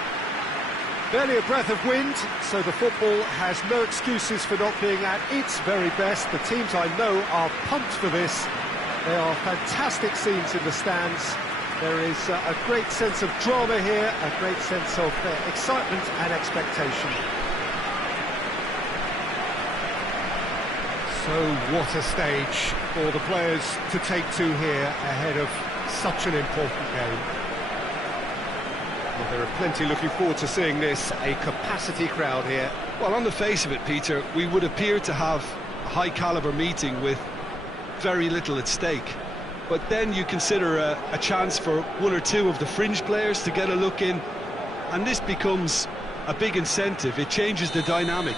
Barely a breath of wind, so the football has no excuses for not being at its very best. The teams I know are pumped for this. There are fantastic scenes in the stands. There is a great sense of drama here, a great sense of excitement and expectation. So what a stage for the players to take to here ahead of such an important game. Well, there are plenty looking forward to seeing this, a capacity crowd here. Well, on the face of it, Peter, we would appear to have a high-caliber meeting with very little at stake. But then you consider a chance for one or two of the fringe players to get a look in, and this becomes a big incentive. It changes the dynamic.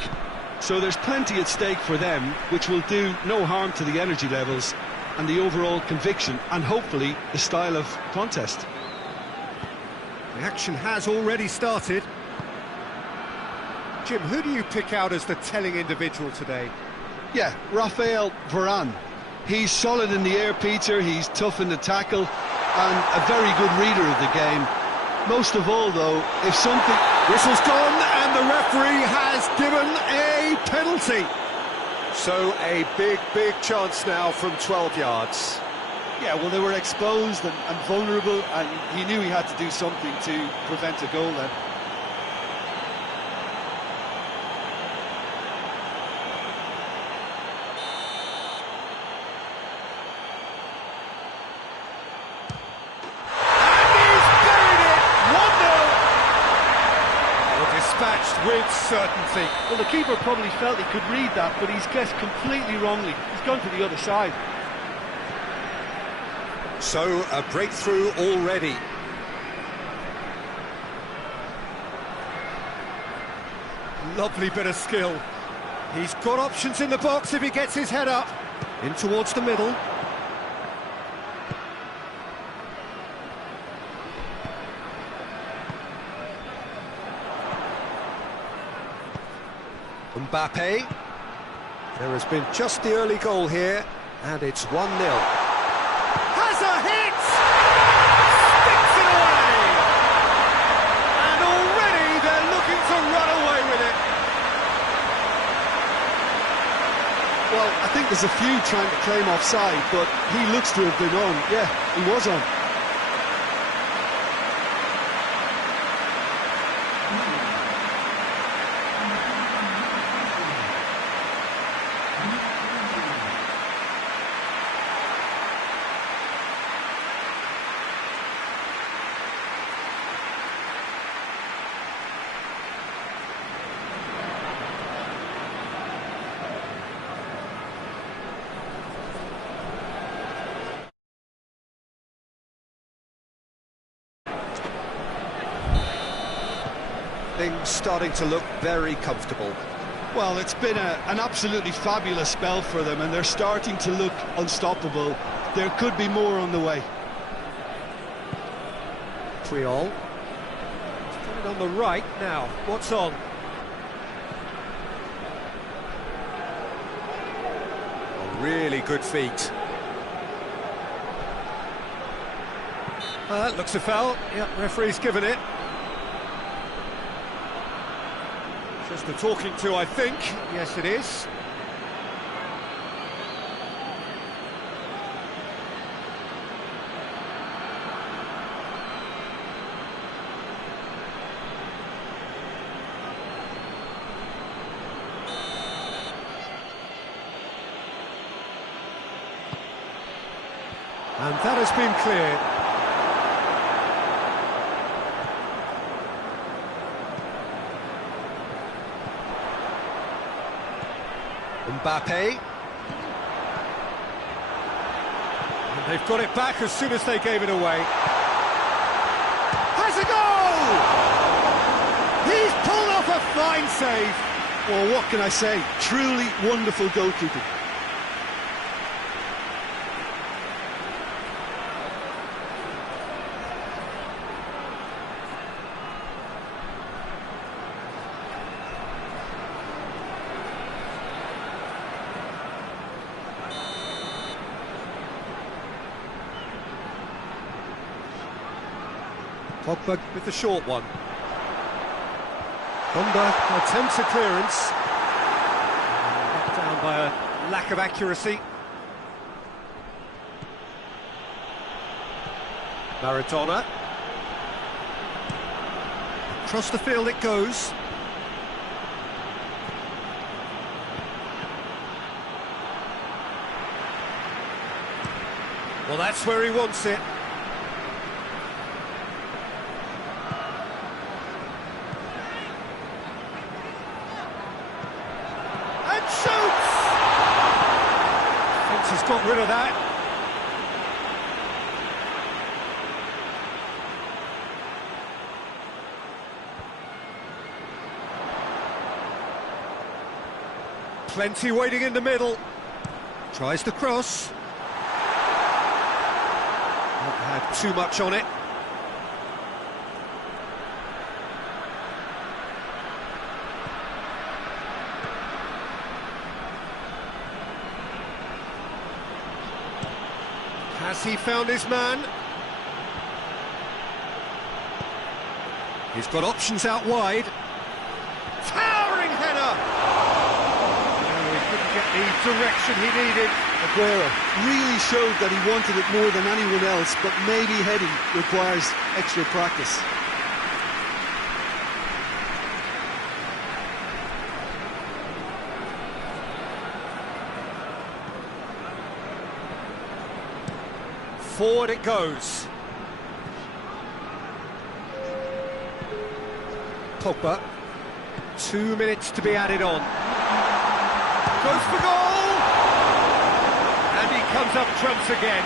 So there's plenty at stake for them, which will do no harm to the energy levels and the overall conviction, and hopefully the style of contest. The action has already started. Jim, who do you pick out as the telling individual today? Yeah, Raphael Varane. He's solid in the air, Peter, he's tough in the tackle, and a very good reader of the game. Most of all, though, if something... Whistle's gone, and the referee has given a penalty. So a big chance now from 12 yards. Yeah, well, they were exposed and vulnerable, and he knew he had to do something to prevent a goal then. Dispatched with certainty. Well, the keeper probably felt he could read that, but he's guessed completely wrongly. He's gone to the other side. So, a breakthrough already. Lovely bit of skill. He's got options in the box if he gets his head up. In towards the middle. Mbappe. There has been just the early goal here, and it's 1-0. Has a hit! Well, I think there's a few trying to claim offside, but he looks to have been on. Yeah, he was on. Things starting to look very comfortable. Well, it's been an absolutely fabulous spell for them, and they're starting to look unstoppable. There could be more on the way. Triol. Coming on the right now. What's on? Oh, really good feet. That looks a foul. Yep, referee's given it. Just the talking to, I think. Yes, it is. And that has been cleared. Mbappe. And they've got it back as soon as they gave it away. Has a goal! He's pulled off a fine save. Well, what can I say? Truly wonderful goalkeeping. Pogba with the short one. Honda attempts a clearance. Knocked down by a lack of accuracy. Maradona. Across the field it goes. Well, that's where he wants it. He's got rid of that. Plenty waiting in the middle. Tries the cross. Not had too much on it. Has he found his man? He's got options out wide. Towering header! Oh, he couldn't get the direction he needed. Aguero really showed that he wanted it more than anyone else, but maybe heading requires extra practice. Forward it goes. Pogba. 2 minutes to be added on. Goes for goal! And he comes up trumps again.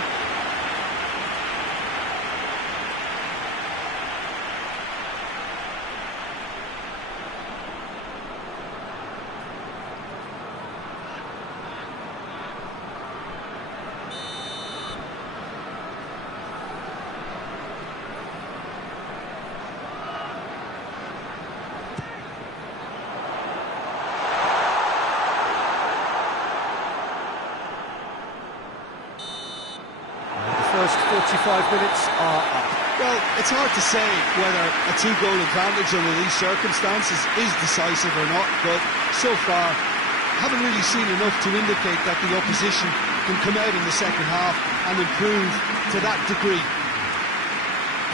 First 45 minutes are up. Well, it's hard to say whether a 2-goal advantage under these circumstances is decisive or not, but so far, haven't really really seen enough to indicate that the opposition can come out in the second half and improve to that degree.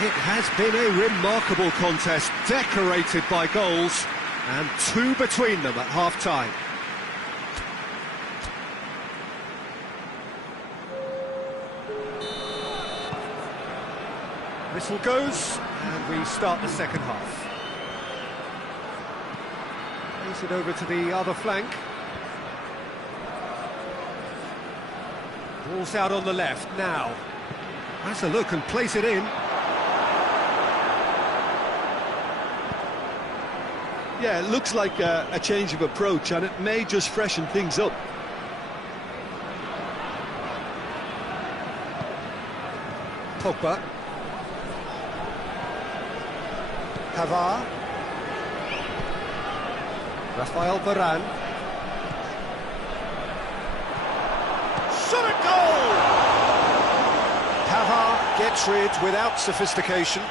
It has been a remarkable contest, decorated by goals, and 2 between them at half-time. Whistle goes, and we start the second half. Place it over to the other flank. Ball's out on the left now. Has a look and plays it in. Yeah, it looks like a change of approach, and it may just freshen things up. Pogba. Pavard. Rafael Varane. Shot at goal! Pavard gets rid without sophistication.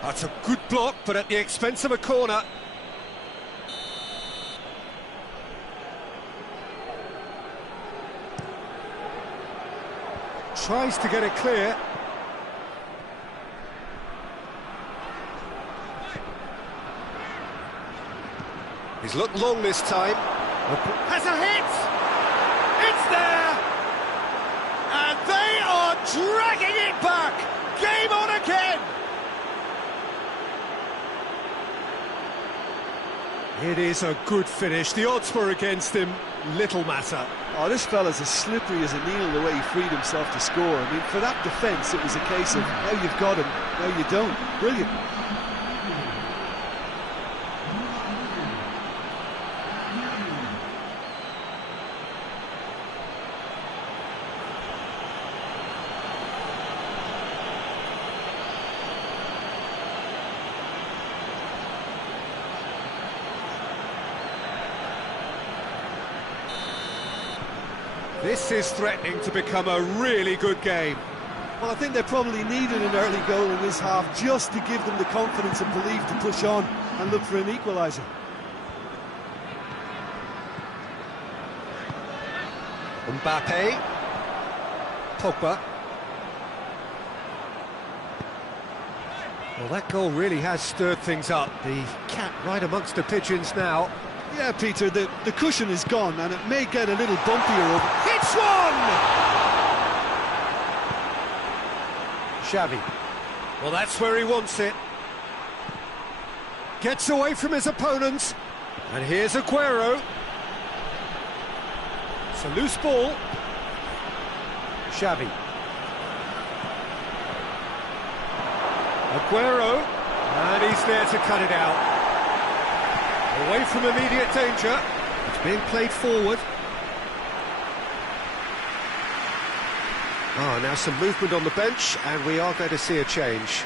That's a good block, but at the expense of a corner. Tries to get it clear. He's looked long this time. Has a hit! It's there! And they are dragging it back! Game on again! It is a good finish. The odds were against him. Little matter. Oh, this fella's as slippery as a needle the way he freed himself to score. I mean, for that defence, it was a case of now you've got him, now you don't. Brilliant. This is threatening to become a really good game. Well, I think they probably needed an early goal in this half just to give them the confidence and belief to push on and look for an equaliser. Mbappe. Pogba. Well, that goal really has stirred things up. The cat right amongst the pigeons now. Yeah, Peter, the cushion is gone and it may get a little bumpier over. Hits one! Xavi. Well, that's where he wants it. Gets away from his opponents. And here's Aguero. It's a loose ball. Xavi. Aguero. And he's there to cut it out. Away from immediate danger. It's being played forward. Ah, now some movement on the bench, and we are going to see a change.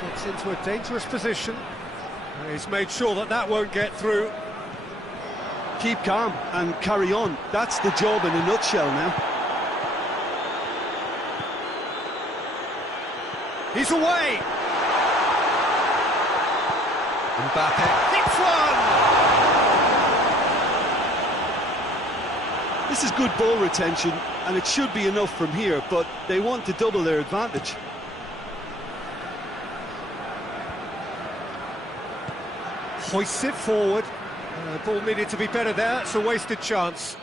Gets into a dangerous position. He's made sure that that won't get through. Keep calm and carry on. That's the job in a nutshell now. He's away! Mbappe hits one! This is good ball retention, and it should be enough from here, but they want to double their advantage. Hoists it forward. Ball needed to be better there. It's a wasted chance.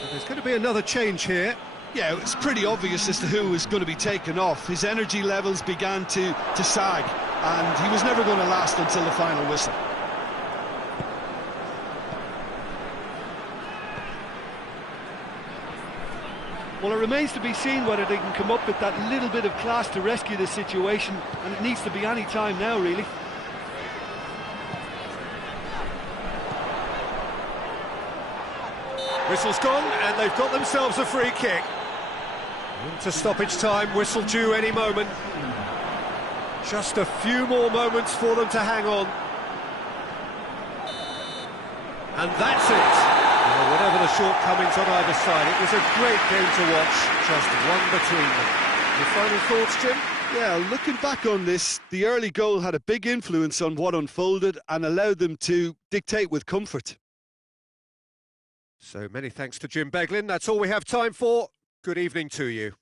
But there's going to be another change here. Yeah, it's pretty obvious as to who was going to be taken off. His energy levels began to sag, and he was never going to last until the final whistle. Well, it remains to be seen whether they can come up with that little bit of class to rescue the situation, and it needs to be any time now, really. Whistle's gone, and they've got themselves a free kick. Into stoppage time, whistle due any moment. Just a few more moments for them to hang on. And that's it. Well, whatever the shortcomings on either side, it was a great game to watch, just one between them. Your final thoughts, Jim? Yeah, looking back on this, the early goal had a big influence on what unfolded and allowed them to dictate with comfort. So many thanks to Jim Beglin. That's all we have time for. Good evening to you.